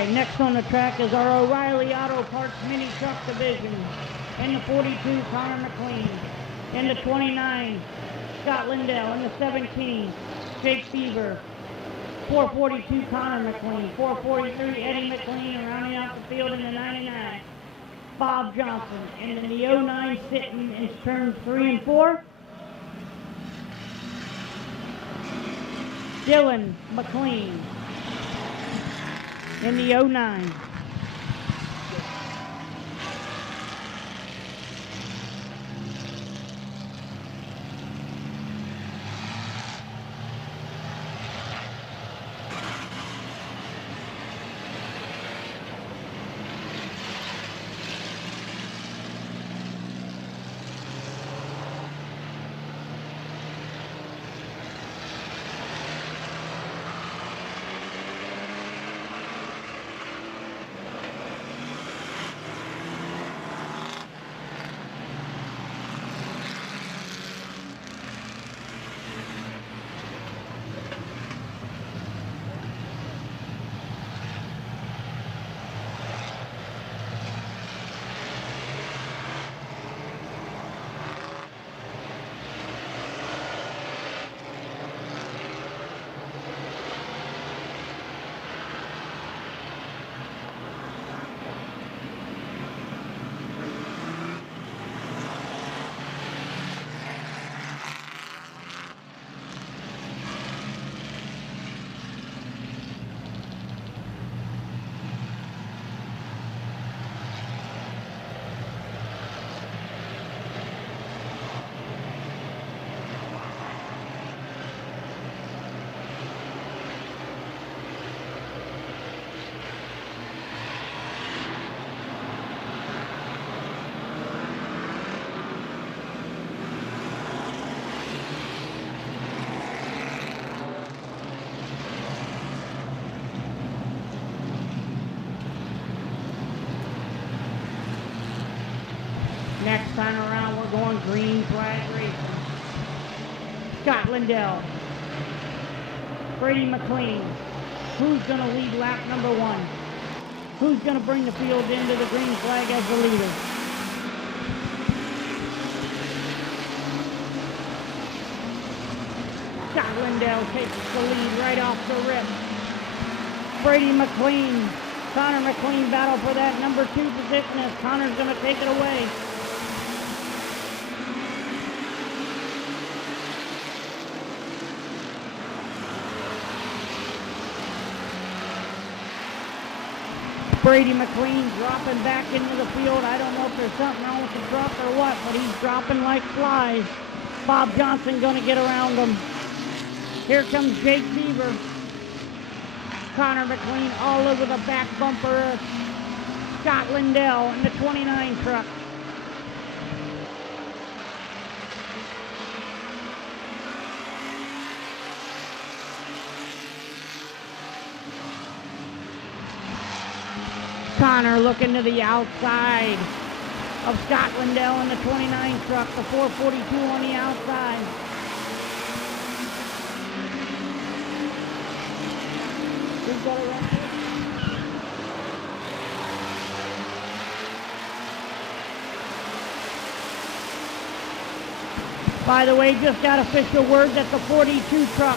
right, next on the track is our O'Reilly Auto Parts Mini Truck Division. In the 42, Connor McLean. In the 29, Scott Lindell. In the 17, Jake Beaver. 442, Connor McLean. 443, Eddie McLean. And rounding out the field in the 99, Bob Johnson. And in the 09, sitting in turns 3 and 4, Dylan McLean. In the 09. Next time around, we're going green flag racing. Scott Lindell. Brady McLean. Who's going to lead lap number 1? Who's going to bring the field into the green flag as the leader? Scott Lindell takes the lead right off the rip. Brady McLean, Connor McLean battle for that number 2 position as Connor's going to take it away. Brady McLean dropping back into the field. I don't know if there's something wrong with the drop or what, but he's dropping like flies. Bob Johnson going to get around him. Here comes Jake Beaver. Connor McLean all over the back bumper of Scott Lindell in the 29 truck. Connor looking to the outside of Scott Lindell in the 29 truck, the 442 on the outside. Who's got a run? By the way, just got official word that the 42 truck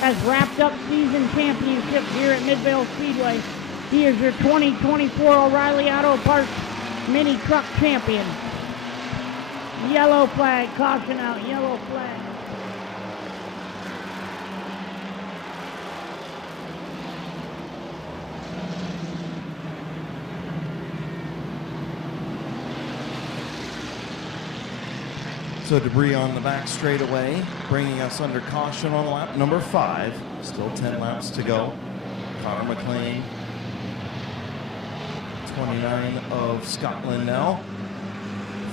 has wrapped up season championship here at Midvale Speedway. He is your 2024 O'Reilly Auto Parts Mini Truck Champion. Yellow flag, caution out, yellow flag. So debris on the back straightaway, bringing us under caution on lap number 5. Still 10 laps to go. Connor McLean, 29 of Scott Lindell,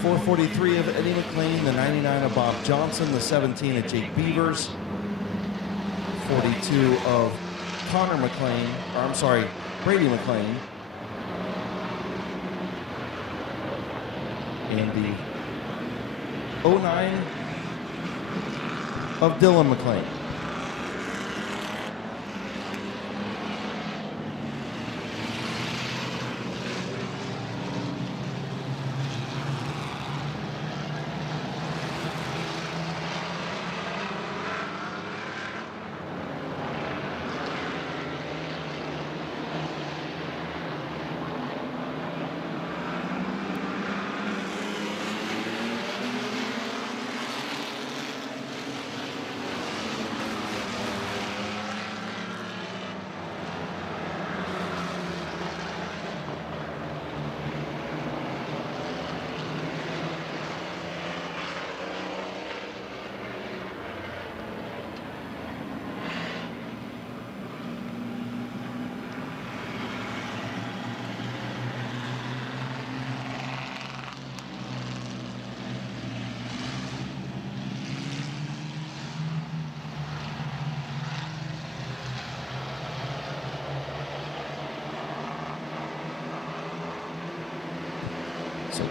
443 of Eddie McLean, the 99 of Bob Johnson, the 17 of Jake Beavers, 42 of Connor McLean, or I'm sorry, Brady McLean, and the 09 of Dylan McLean.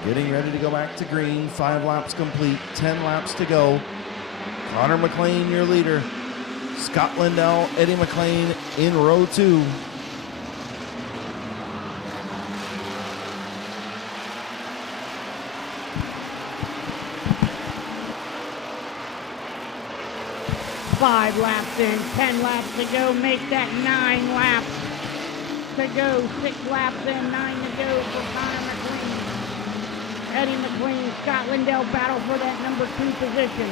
getting ready to go back to green. 5 laps complete, 10 laps to go. Connor McLean, your leader. Scott Lindell, Eddie McLean in row 2. Five laps in, 10 laps to go. Make that 9 laps to go. 6 laps in, 9 to go for Connor McLean. Eddie McLean, Scott Lindell battle for that number 2 position.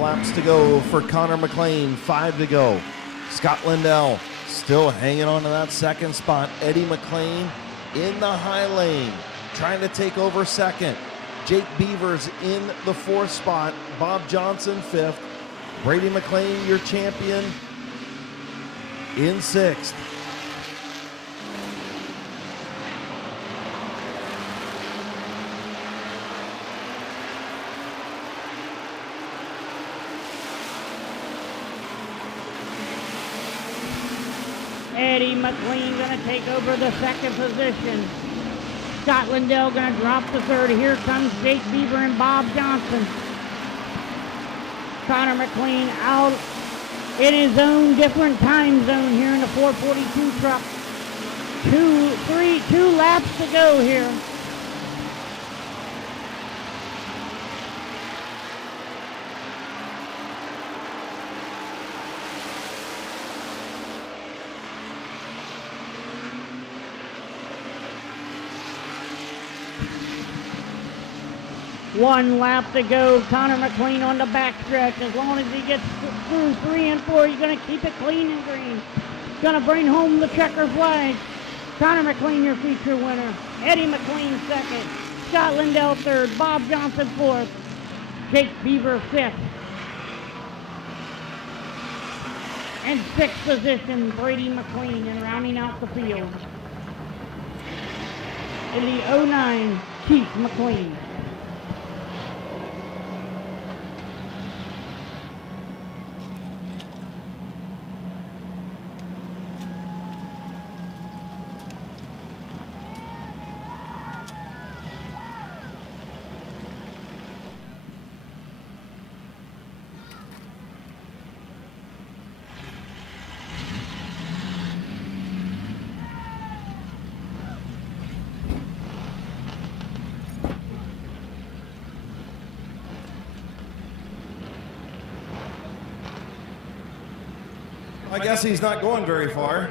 Laps to go for Connor McLean, 5 to go. Scott Lindell still hanging on to that second spot. Eddie McLean in the high lane, trying to take over second. Jake Beavers in the 4th spot. Bob Johnson 5th. Brady McLean, your champion, in 6th. Eddie McLean going to take over the 2nd position. Scott Lindell going to drop the 3rd. Here comes Jake Beaver and Bob Johnson. Connor McLean out in his own different time zone here in the 442 truck. 2 laps to go here. One lap to go. Connor McLean on the backstretch. As long as he gets through 3 and 4, he's going to keep it clean and green. Going to bring home the checker flag. Connor McLean, your feature winner. Eddie McLean 2nd. Scott Lindell 3rd. Bob Johnson 4th. Jake Beaver 5th. And 6th position, Brady McLean, and rounding out the field. In the 09, Keith McLean. I guess he's not going very far.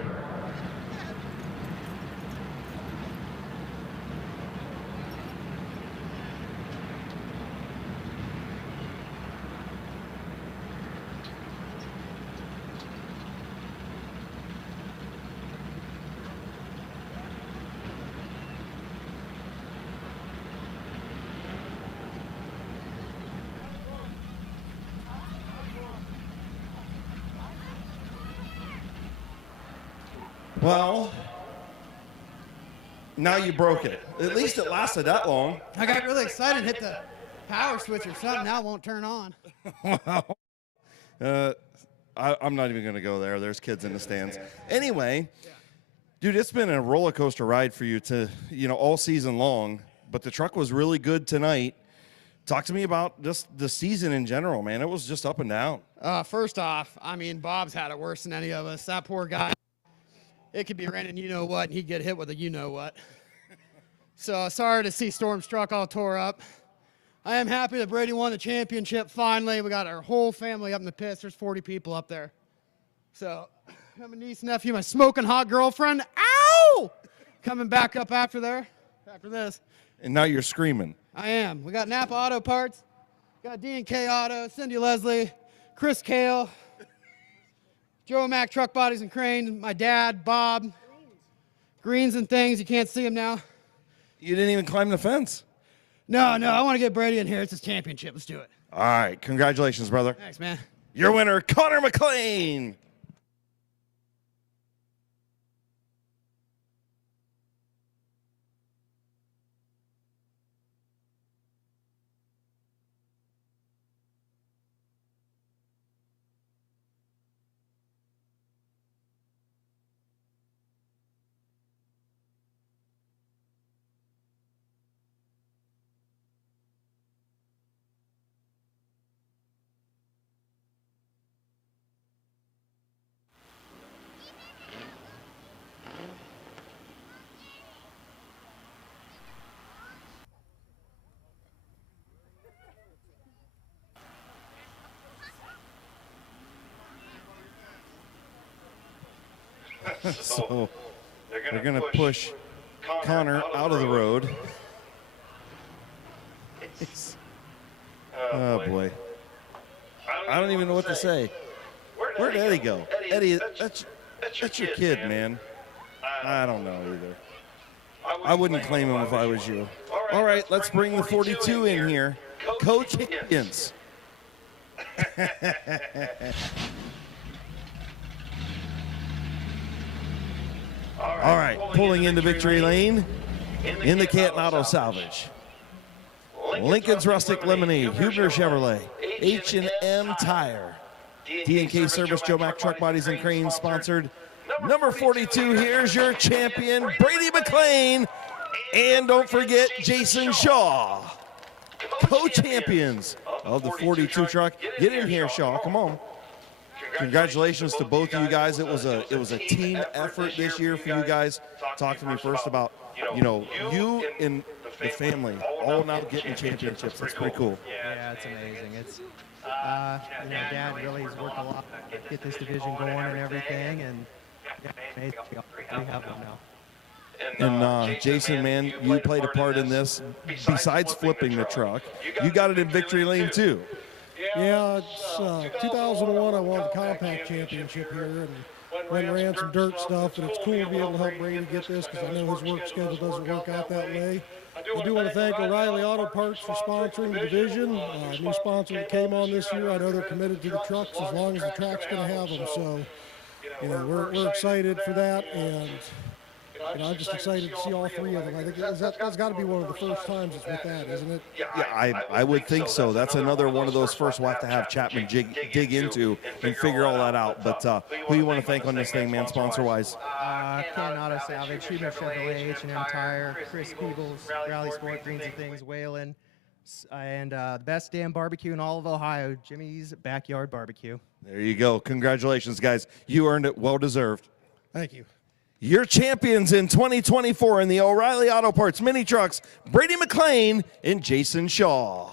Well, now you broke it. At least it lasted that long. I got really excited and hit the power switch or something. Now it won't turn on. I'm not even going to go there. There's kids in the stands. Anyway, dude, it's been a roller coaster ride for you all season long, but the truck was really good tonight. Talk to me about just the season in general, man. It was just up and down. First off, I mean, Bob's had it worse than any of us. That poor guy. It could be raining you-know-what, and he'd get hit with a you-know-what. So sorry to see Storm's truck all tore up. I am happy that Brady won the championship finally. We got our whole family up in the pits. There's 40 people up there. So my niece, nephew, my smoking hot girlfriend. Ow! Coming back up after this. And now you're screaming. I am. We got Napa Auto Parts, got D&K Auto, Cindy Leslie, Chris Kale, Joe Mack Truck Bodies and Cranes, my dad, Bob, Greens and Things. You can't see him now. You didn't even climb the fence. No, I want to get Brady in here. It's his championship. Let's do it. All right, congratulations, brother. Thanks, man. Your winner, Connor McLean. So they're going to push Connor out of the road. Oh, boy. I don't even know what to say. Where'd Eddie go? Eddie, that's your kid, man. I don't know either. I wouldn't claim him if I was you. All right, let's bring the 42 in here. Coach Higgins. All right, pulling into victory lane in the Canton Auto Salvage. Lincoln's Rustic Lemonade, Huebner Chevrolet, H&M Tire, D&K Service, Joe Mack Truck Bodies and Cranes sponsored. Number 42, here's your champion, Brady McLean. And don't forget Jason Shaw, co-champions of the 42 truck. Get in here, Shaw, come on. Congratulations to both of you guys. It was a team effort this year for you guys. Talk to me first about, you and the family all now getting championships. That's pretty cool. Yeah, it's amazing. It's, Dad really has worked a lot to get this division going and everything, and yeah, amazing. We have one now. And Jason, man, you played a part in this. Besides flipping the truck, you got it in victory lane too. Yeah, it's 2001. I won the compact championship here and went and ran some dirt stuff. And it's cool to be able to help Brady get this because I know his work schedule doesn't work out that way. I do want to thank O'Reilly Auto Parts for sponsoring the division. New sponsor that came on this year. I know they're committed to the trucks as long as the track's going to have them. So, we're excited for that. And I'm just excited to see all three of them. I think that's got to be one of the first times it's with that, isn't it? Yeah, I would think so. That's another one of those first we'll have to have Chapman dig into and figure all that out. But who you want to thank on this thing, man, sponsor-wise? Canton Auto Salvage, Huebner Chevrolet, H&M Tire, Chris Peebles, Rally Sport, Greens and Things, Whalen, and the best damn barbecue in all of Ohio, Jimmy's Backyard Barbecue. There you go. Congratulations, guys. You earned it. Well-deserved. Thank you. Your champions in 2024 in the O'Reilly Auto Parts Mini Trucks, Brady McLean and Jason Shaw.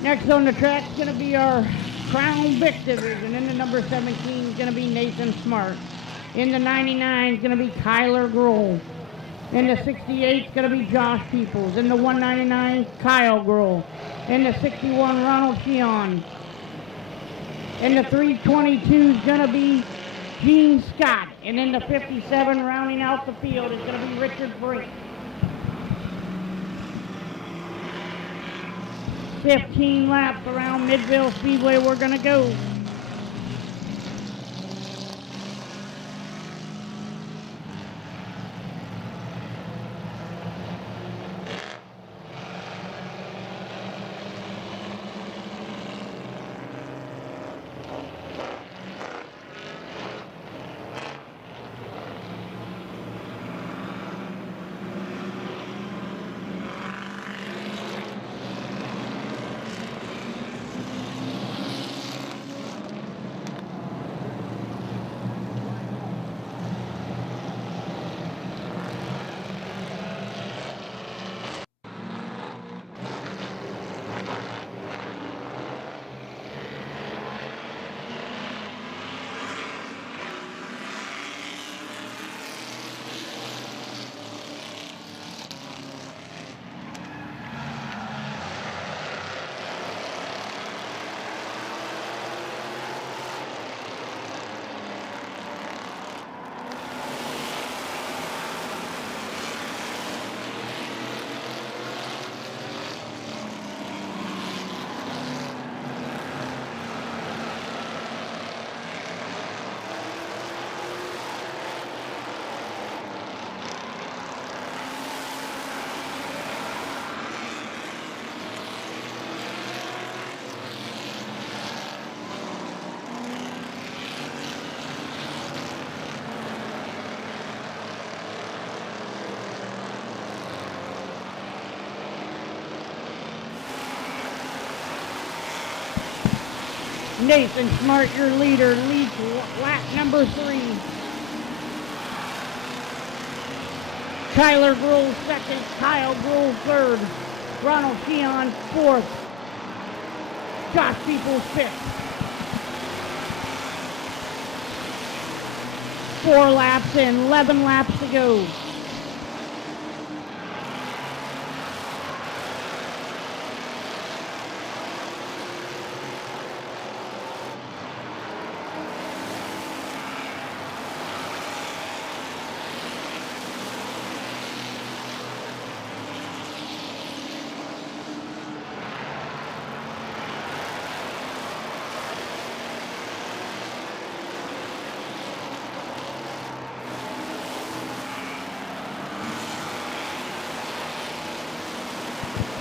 Next on the track is going to be our Crown Vic division. In the number 17 is going to be Nathan Smart. In the 99 is going to be Kyler Grohl. In the 68 is going to be Josh Peoples. In the 199, Kyle Grohl. In the 61, Ronald Sheehan. In the 322 is going to be Gene Scott. And in the 57, rounding out the field, is going to be Richard Brink. 15 laps around Midvale Speedway we're going to go. Nathan Smart, your leader, leads lap number 3. Kyler Grohl second, Kyle Grohl third, Ronald Sheehan fourth, Josh Peoples fifth. 4 laps in, 11 laps to go.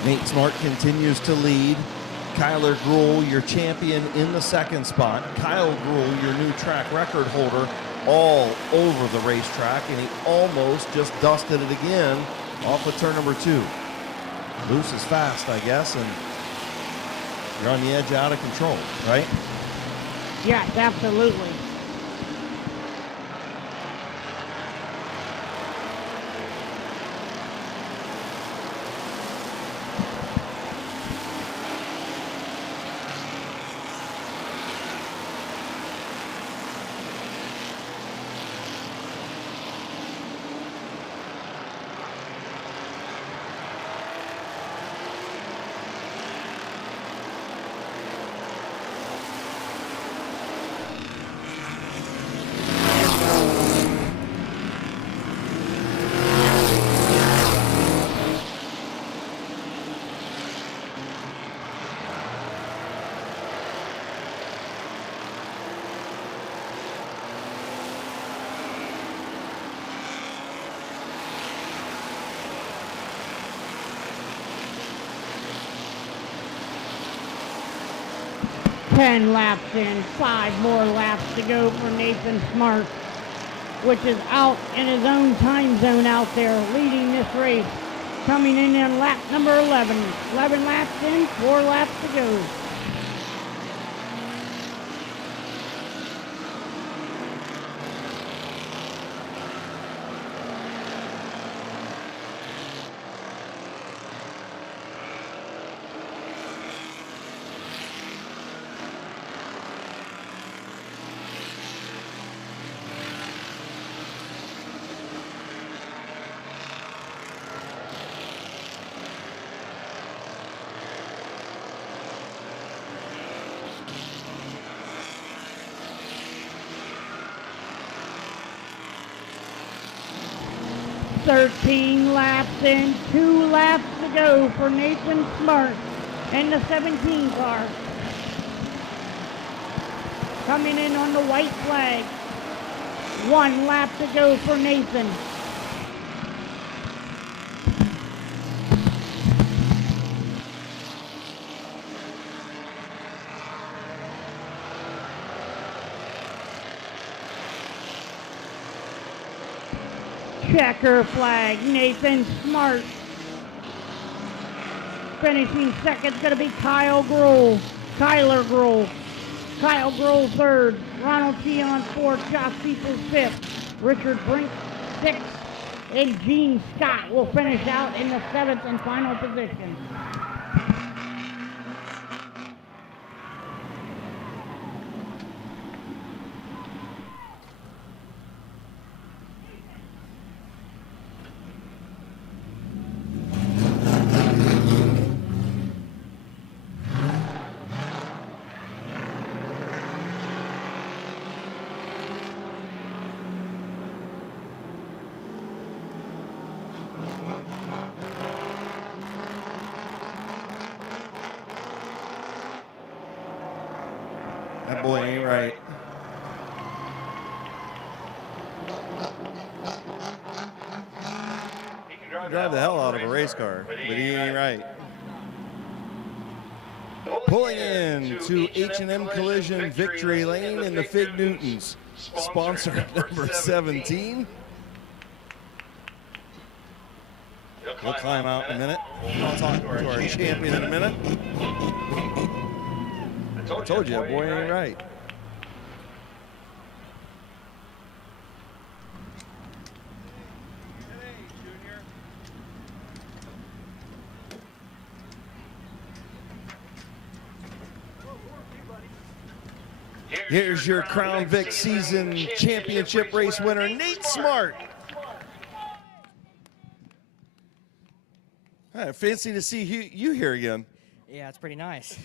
Nate Smart continues to lead. Kyler Grohl, your champion, in the second spot. Kyle Grohl, your new track record holder, all over the racetrack, and he almost just dusted it again off of turn number 2. Loose is fast, I guess, and you're on the edge, out of control, right? Yes, absolutely. Ten laps in, 5 more laps to go for Nathan Smart, which is out in his own time zone out there, leading this race. Coming in on lap number 11. 11 laps in, 4 laps to go. 13 laps and 2 laps to go for Nathan Smart and the 17 car. Coming in on the white flag. 1 lap to go for Nathan. Checker flag, Nathan Smart. Finishing second is going to be Kyler Grohl. Kyle Grohl third. Ronald Cheon fourth. Josh Peoples fifth. Richard Brink sixth. And Gene Scott will finish out in the 7th and final position. That boy ain't right. He can drive the hell out of a race car, but he ain't right. Pulling in to H&M Collision Victory Lane in the Fig Newtons. Sponsor number 17. He'll climb out in a minute. I'll talk to our champion in a minute. I told you, that boy ain't right. Here's your Crown Vic season championship race winner, Nate Smart. Fancy to see you here again. Yeah, it's pretty nice.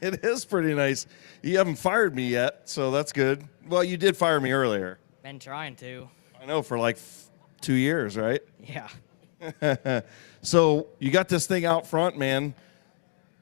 It is pretty nice. You haven't fired me yet, so that's good. Well, you did fire me earlier. Been trying to. I know, for like 2 years, right? Yeah. So you got this thing out front, man.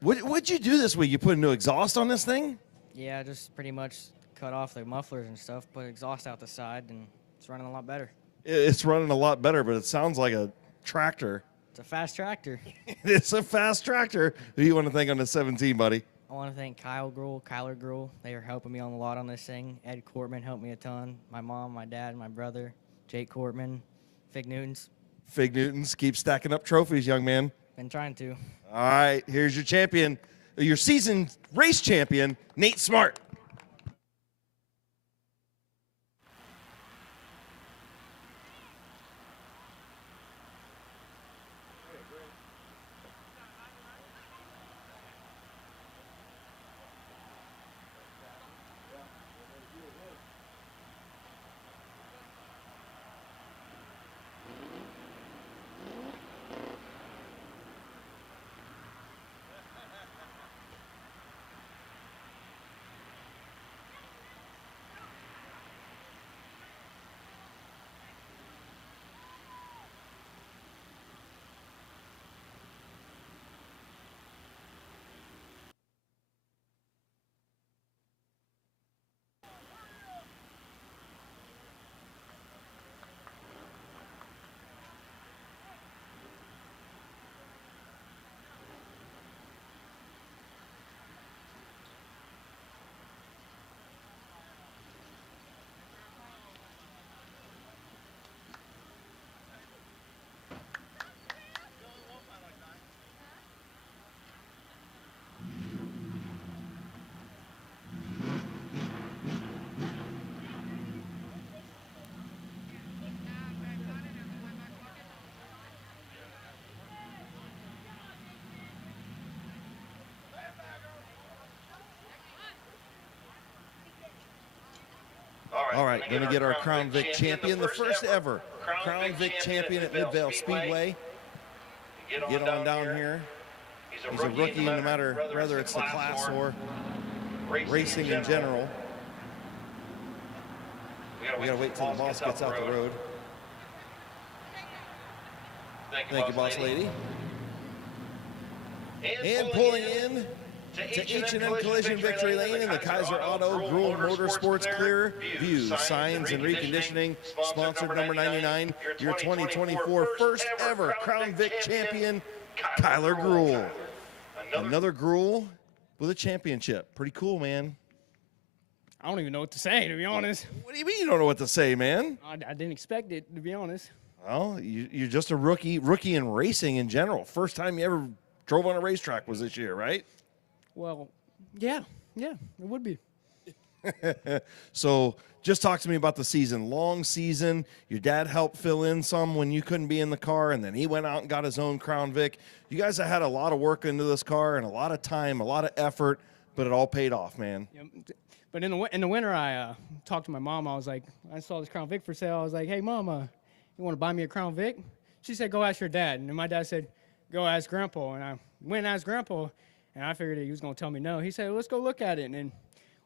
What'd you do this week? You put a new exhaust on this thing? Yeah, just pretty much cut off the mufflers and stuff, put exhaust out the side, and it's running a lot better. It's running a lot better, but it sounds like a tractor. It's a fast tractor. It's a fast tractor. Who do you want to thank on the 17, buddy? I want to thank Kyler Grohl. They are helping me on a lot on this thing. Ed Cortman helped me a ton. My mom, my dad, my brother, Jake Cortman, Fig Newtons. Fig Newtons, keep stacking up trophies, young man. Been trying to. All right, here's your champion, your season race champion, Nate Smart. All right, going to get our Crown Vic champion, the first ever Crown Vic champion at Midvale Speedway. Get on down here. He's a rookie no matter whether it's the class or racing in general. We got to wait till the boss gets out the road. Thank you, boss lady. And pulling in to H&M Collision Victory Lane in the Kaiser Auto Gruel Motorsports Clear View Signs and Reconditioning, sponsored number 99, your 2024 first ever Crown Vic champion, Kyler Gruel. Another Gruel with a championship. Pretty cool, man. I don't even know what to say, to be honest. What do you mean you don't know what to say, man? I didn't expect it, to be honest. Well, you're just a rookie in racing in general. First time you ever drove on a racetrack was this year, right? Well, yeah, it would be. So just talk to me about the season. Long season. Your dad helped fill in some when you couldn't be in the car, and then he went out and got his own Crown Vic. You guys have had a lot of work into this car and a lot of time, a lot of effort, but it all paid off, man. Yep. But in the winter, I talked to my mom. I was like, I saw this Crown Vic for sale. I was like, hey, Mom, you want to buy me a Crown Vic? She said, go ask your dad. And then my dad said, go ask Grandpa. And I went and asked Grandpa, and I figured he was going to tell me no. He said, let's go look at it. And then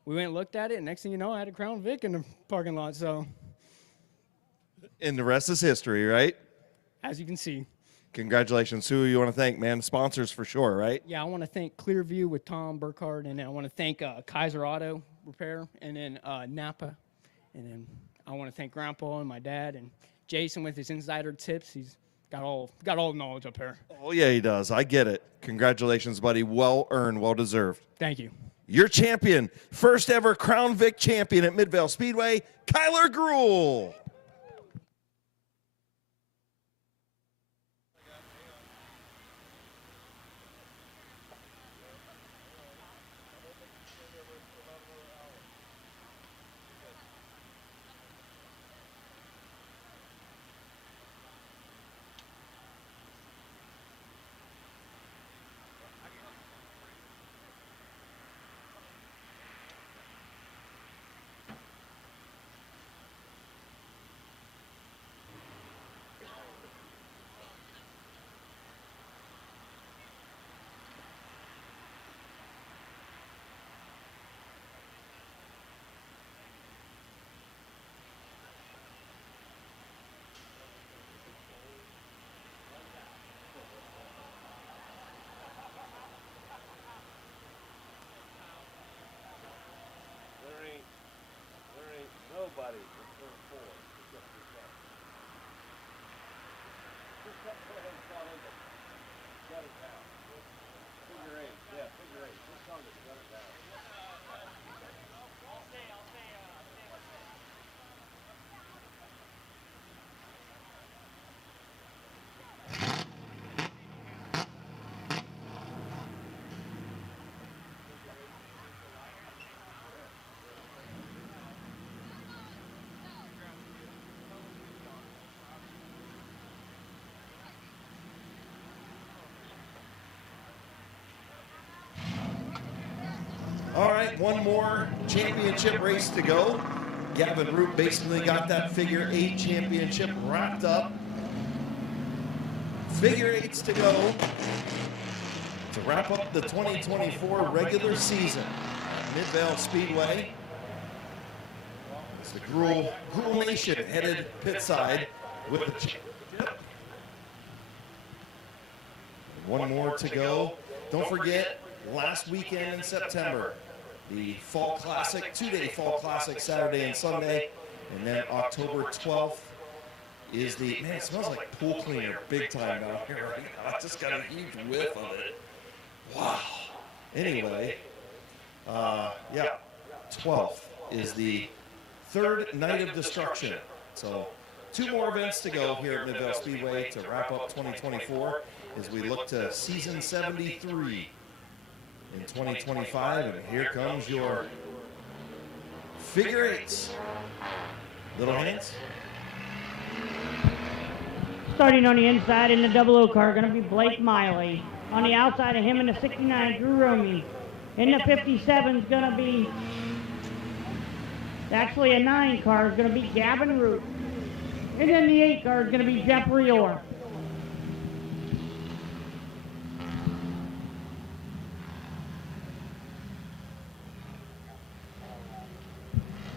we went and looked at it, and next thing you know, I had a Crown Vic in the parking lot. So, And the rest is history, right? as you can see. Congratulations. Who you want to thank, man? Sponsors for sure, right? Yeah, I want to thank Clearview with Tom Burkhardt, and then I want to thank Kaiser Auto Repair, and then Napa. And then I want to thank Grandpa and my dad, and Jason with his insider tips. He's got all the knowledge up here. Oh, yeah, he does. I get it. Congratulations, buddy. Well earned, well deserved. Thank you. Your champion, first ever Crown Vic champion at Midvale Speedway, Kyler Gruel. There ain't nobody in turn 4 except yourself. Just go ahead and fall in there. Shut it down. Figure 8. Yeah, figure 8. Just on it. Shut it down. All right, one more championship race to go. Gavin Root basically got that figure 8 championship wrapped up. Figure 8s to go to wrap up the 2024 regular season at Midvale Speedway. It's the Gruel Nation headed pit side with the championship. One more to go. Don't forget, last weekend in September, the Fall Classic, 2-day Fall Classic, Saturday and Sunday. And then October 12th is the, man, it smells like pool cleaner big time down here right now. I just got a huge whiff of it. Wow. Anyway, yeah, 12th is the third night of destruction. So 2 more events to go here at Midvale Speedway to wrap up 2024 as we look to season 73 in 2025. And here comes your figure 8s. Little hands. Starting on the inside in the 00 car, going to be Blake Miley. On the outside of him in the 69, Drew Romy. In the 57 is going to be, actually a 9 car is going to be Gavin Root. And then the 8 car is going to be Jeff Rior.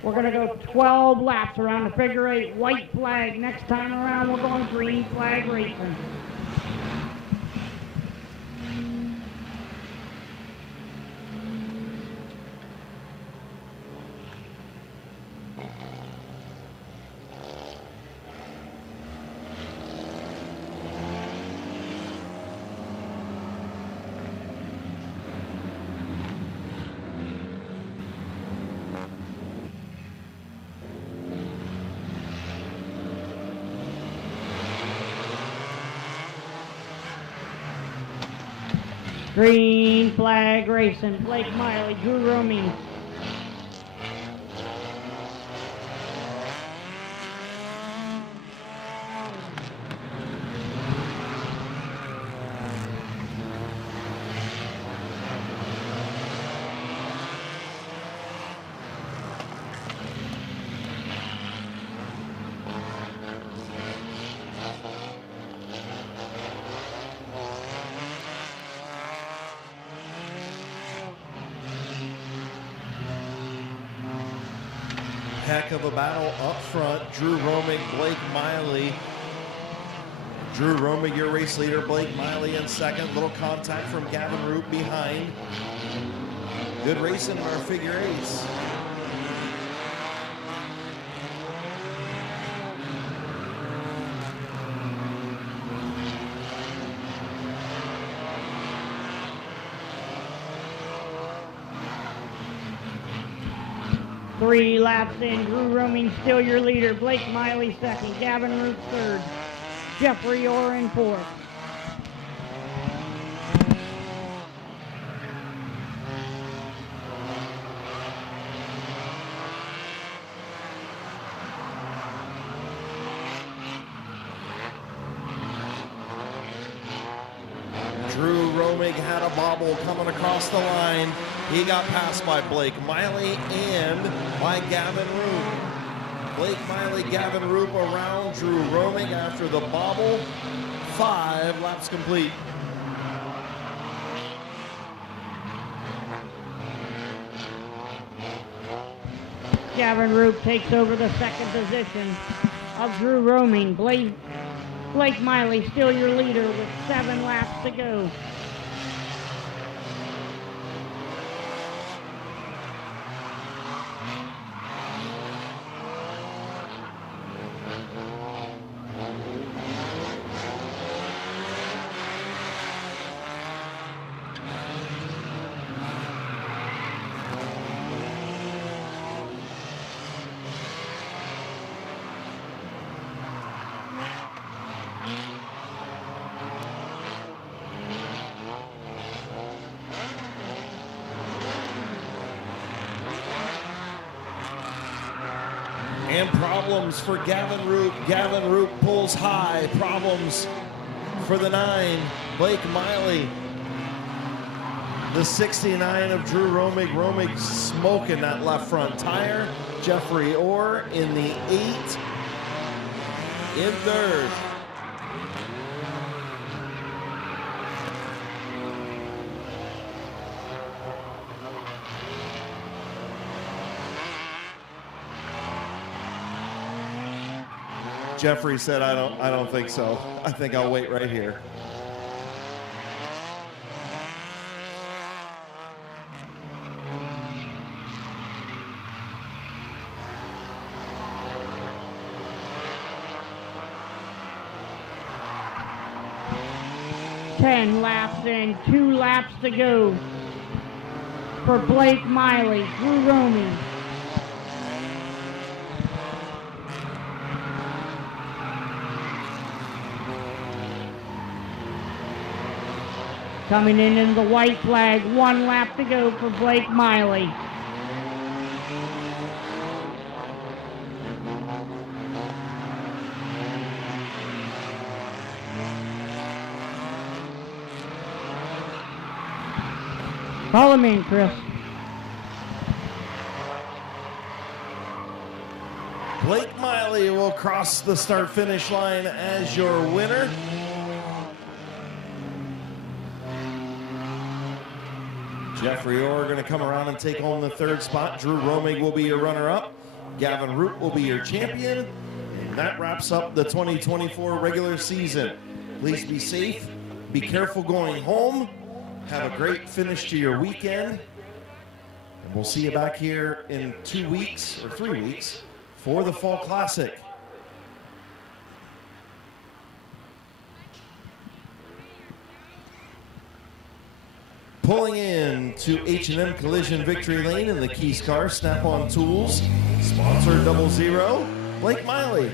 We're going to go 12 laps around the figure 8, white flag. Next time around, we're going green flag racing. Green flag racing. Blake Miley, Drew Roaming. Heck of a battle up front. Drew Romig, Blake Miley. Drew Romig, your race leader. Blake Miley in second. Little contact from Gavin Root behind. Good racing in our figure eights. Three laps in, Drew Roaming still your leader. Blake Miley second, Gavin Root third, Jeffrey Orr in fourth. Drew Romig had a bobble coming across the line. He got passed by Blake Miley and by Gavin Roop. Blake Miley, Gavin Roop around Drew Romig after the bobble. 5 laps complete. Gavin Roop takes over the second position of Drew Roaming. Blake Miley still your leader with 7 laps to go. And problems for Gavin Roop. Gavin Roop pulls high. Problems for the 9, Blake Miley. The 69 of Drew Romig. Romig smoking that left front tire. Jeffrey Orr in the 8. In third. Jeffrey said, I don't think so. I think I'll wait right here. Ten laps in, 2 laps to go for Blake Miley, Drew Roaming. Coming in the white flag, 1 lap to go for Blake Miley. Follow me in, Chris. Blake Miley will cross the start-finish line as your winner. Jeffrey Orr going to come around and take home the 3rd spot. Drew Romig will be your runner-up. Gavin Root will be your champion. And that wraps up the 2024 regular season. Please be safe. Be careful going home. Have a great finish to your weekend. And we'll see you back here in 2 weeks or 3 weeks for the Fall Classic. Pulling in to H&M Collision Victory Lane in the Keys car, Snap-on Tools, sponsor 00, Blake Miley.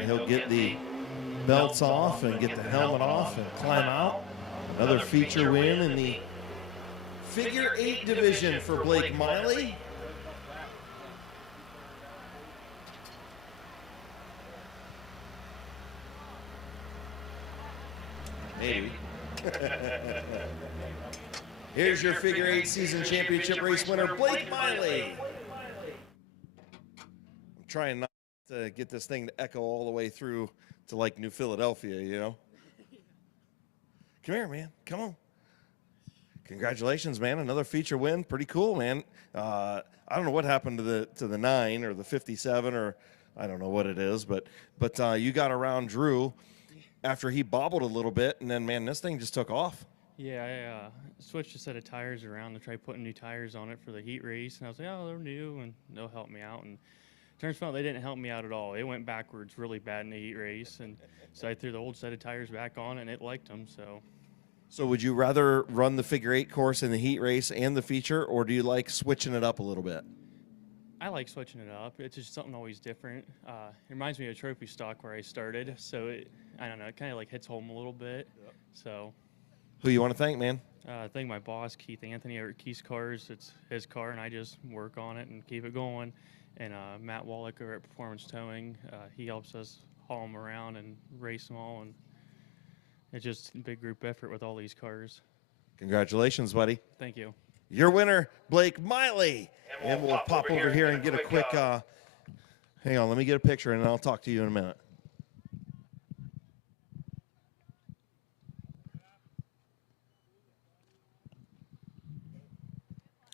right, he'll get the belts off and get the helmet off and climb out. Another feature win in the figure 8 division for Blake Miley. Maybe. Here's your figure 8 season championship race winner, Blake Miley. I'm trying not to get this thing to echo all the way through to like New Philadelphia, you know? Come here, man. Come on. Congratulations, man. Another feature win. Pretty cool, man. I don't know what happened to the 9 or the 57 or I don't know what it is, but you got around Drew after he bobbled a little bit, and then, man, this thing just took off. Yeah, I switched a set of tires around to try putting new tires on it for the heat race, and I was like, oh, they're new, and they'll help me out. And turns out they didn't help me out at all. It went backwards really bad in the heat race, and so I threw the old set of tires back on, and it liked them. So would you rather run the figure 8 course in the heat race and the feature, or do you like switching it up a little bit? I like switching it up. It's just something always different. It reminds me of trophy stock where I started, so I don't know, it kind of like hits home a little bit. Yep. So. Who you want to thank, man? I thank my boss, Keith Anthony, over at Keith's Cars. It's his car, and I just work on it and keep it going. And Matt Wallach over at Performance Towing, he helps us haul them around and race them all, and it's just a big group effort with all these cars. Congratulations, buddy. Thank you. Your winner, Blake Miley. And we'll pop over here and get a quick, hang on, let me get a picture and I'll talk to you in a minute.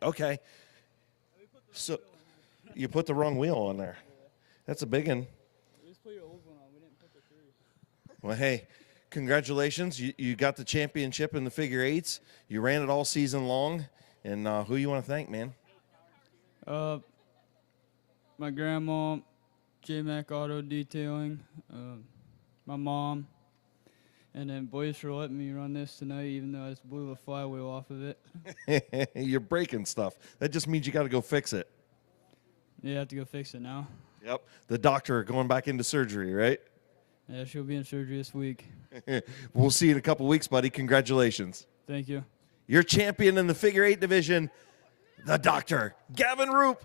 Okay. So you put the wrong wheel on there. That's a big one. Well, hey, congratulations. You got the championship in the figure 8s. You ran it all season long. And who you want to thank, man? My grandma, J-Mac Auto Detailing, my mom, and then boys for letting me run this tonight, even though I just blew the flywheel off of it. You're breaking stuff. That just means you got to go fix it. Yeah, I have to go fix it now. Yep. The doctor going back into surgery, right? Yeah, she'll be in surgery this week. We'll see you in a couple weeks, buddy. Congratulations. Thank you. Your champion in the figure 8 division, the doctor, Gavin Roop.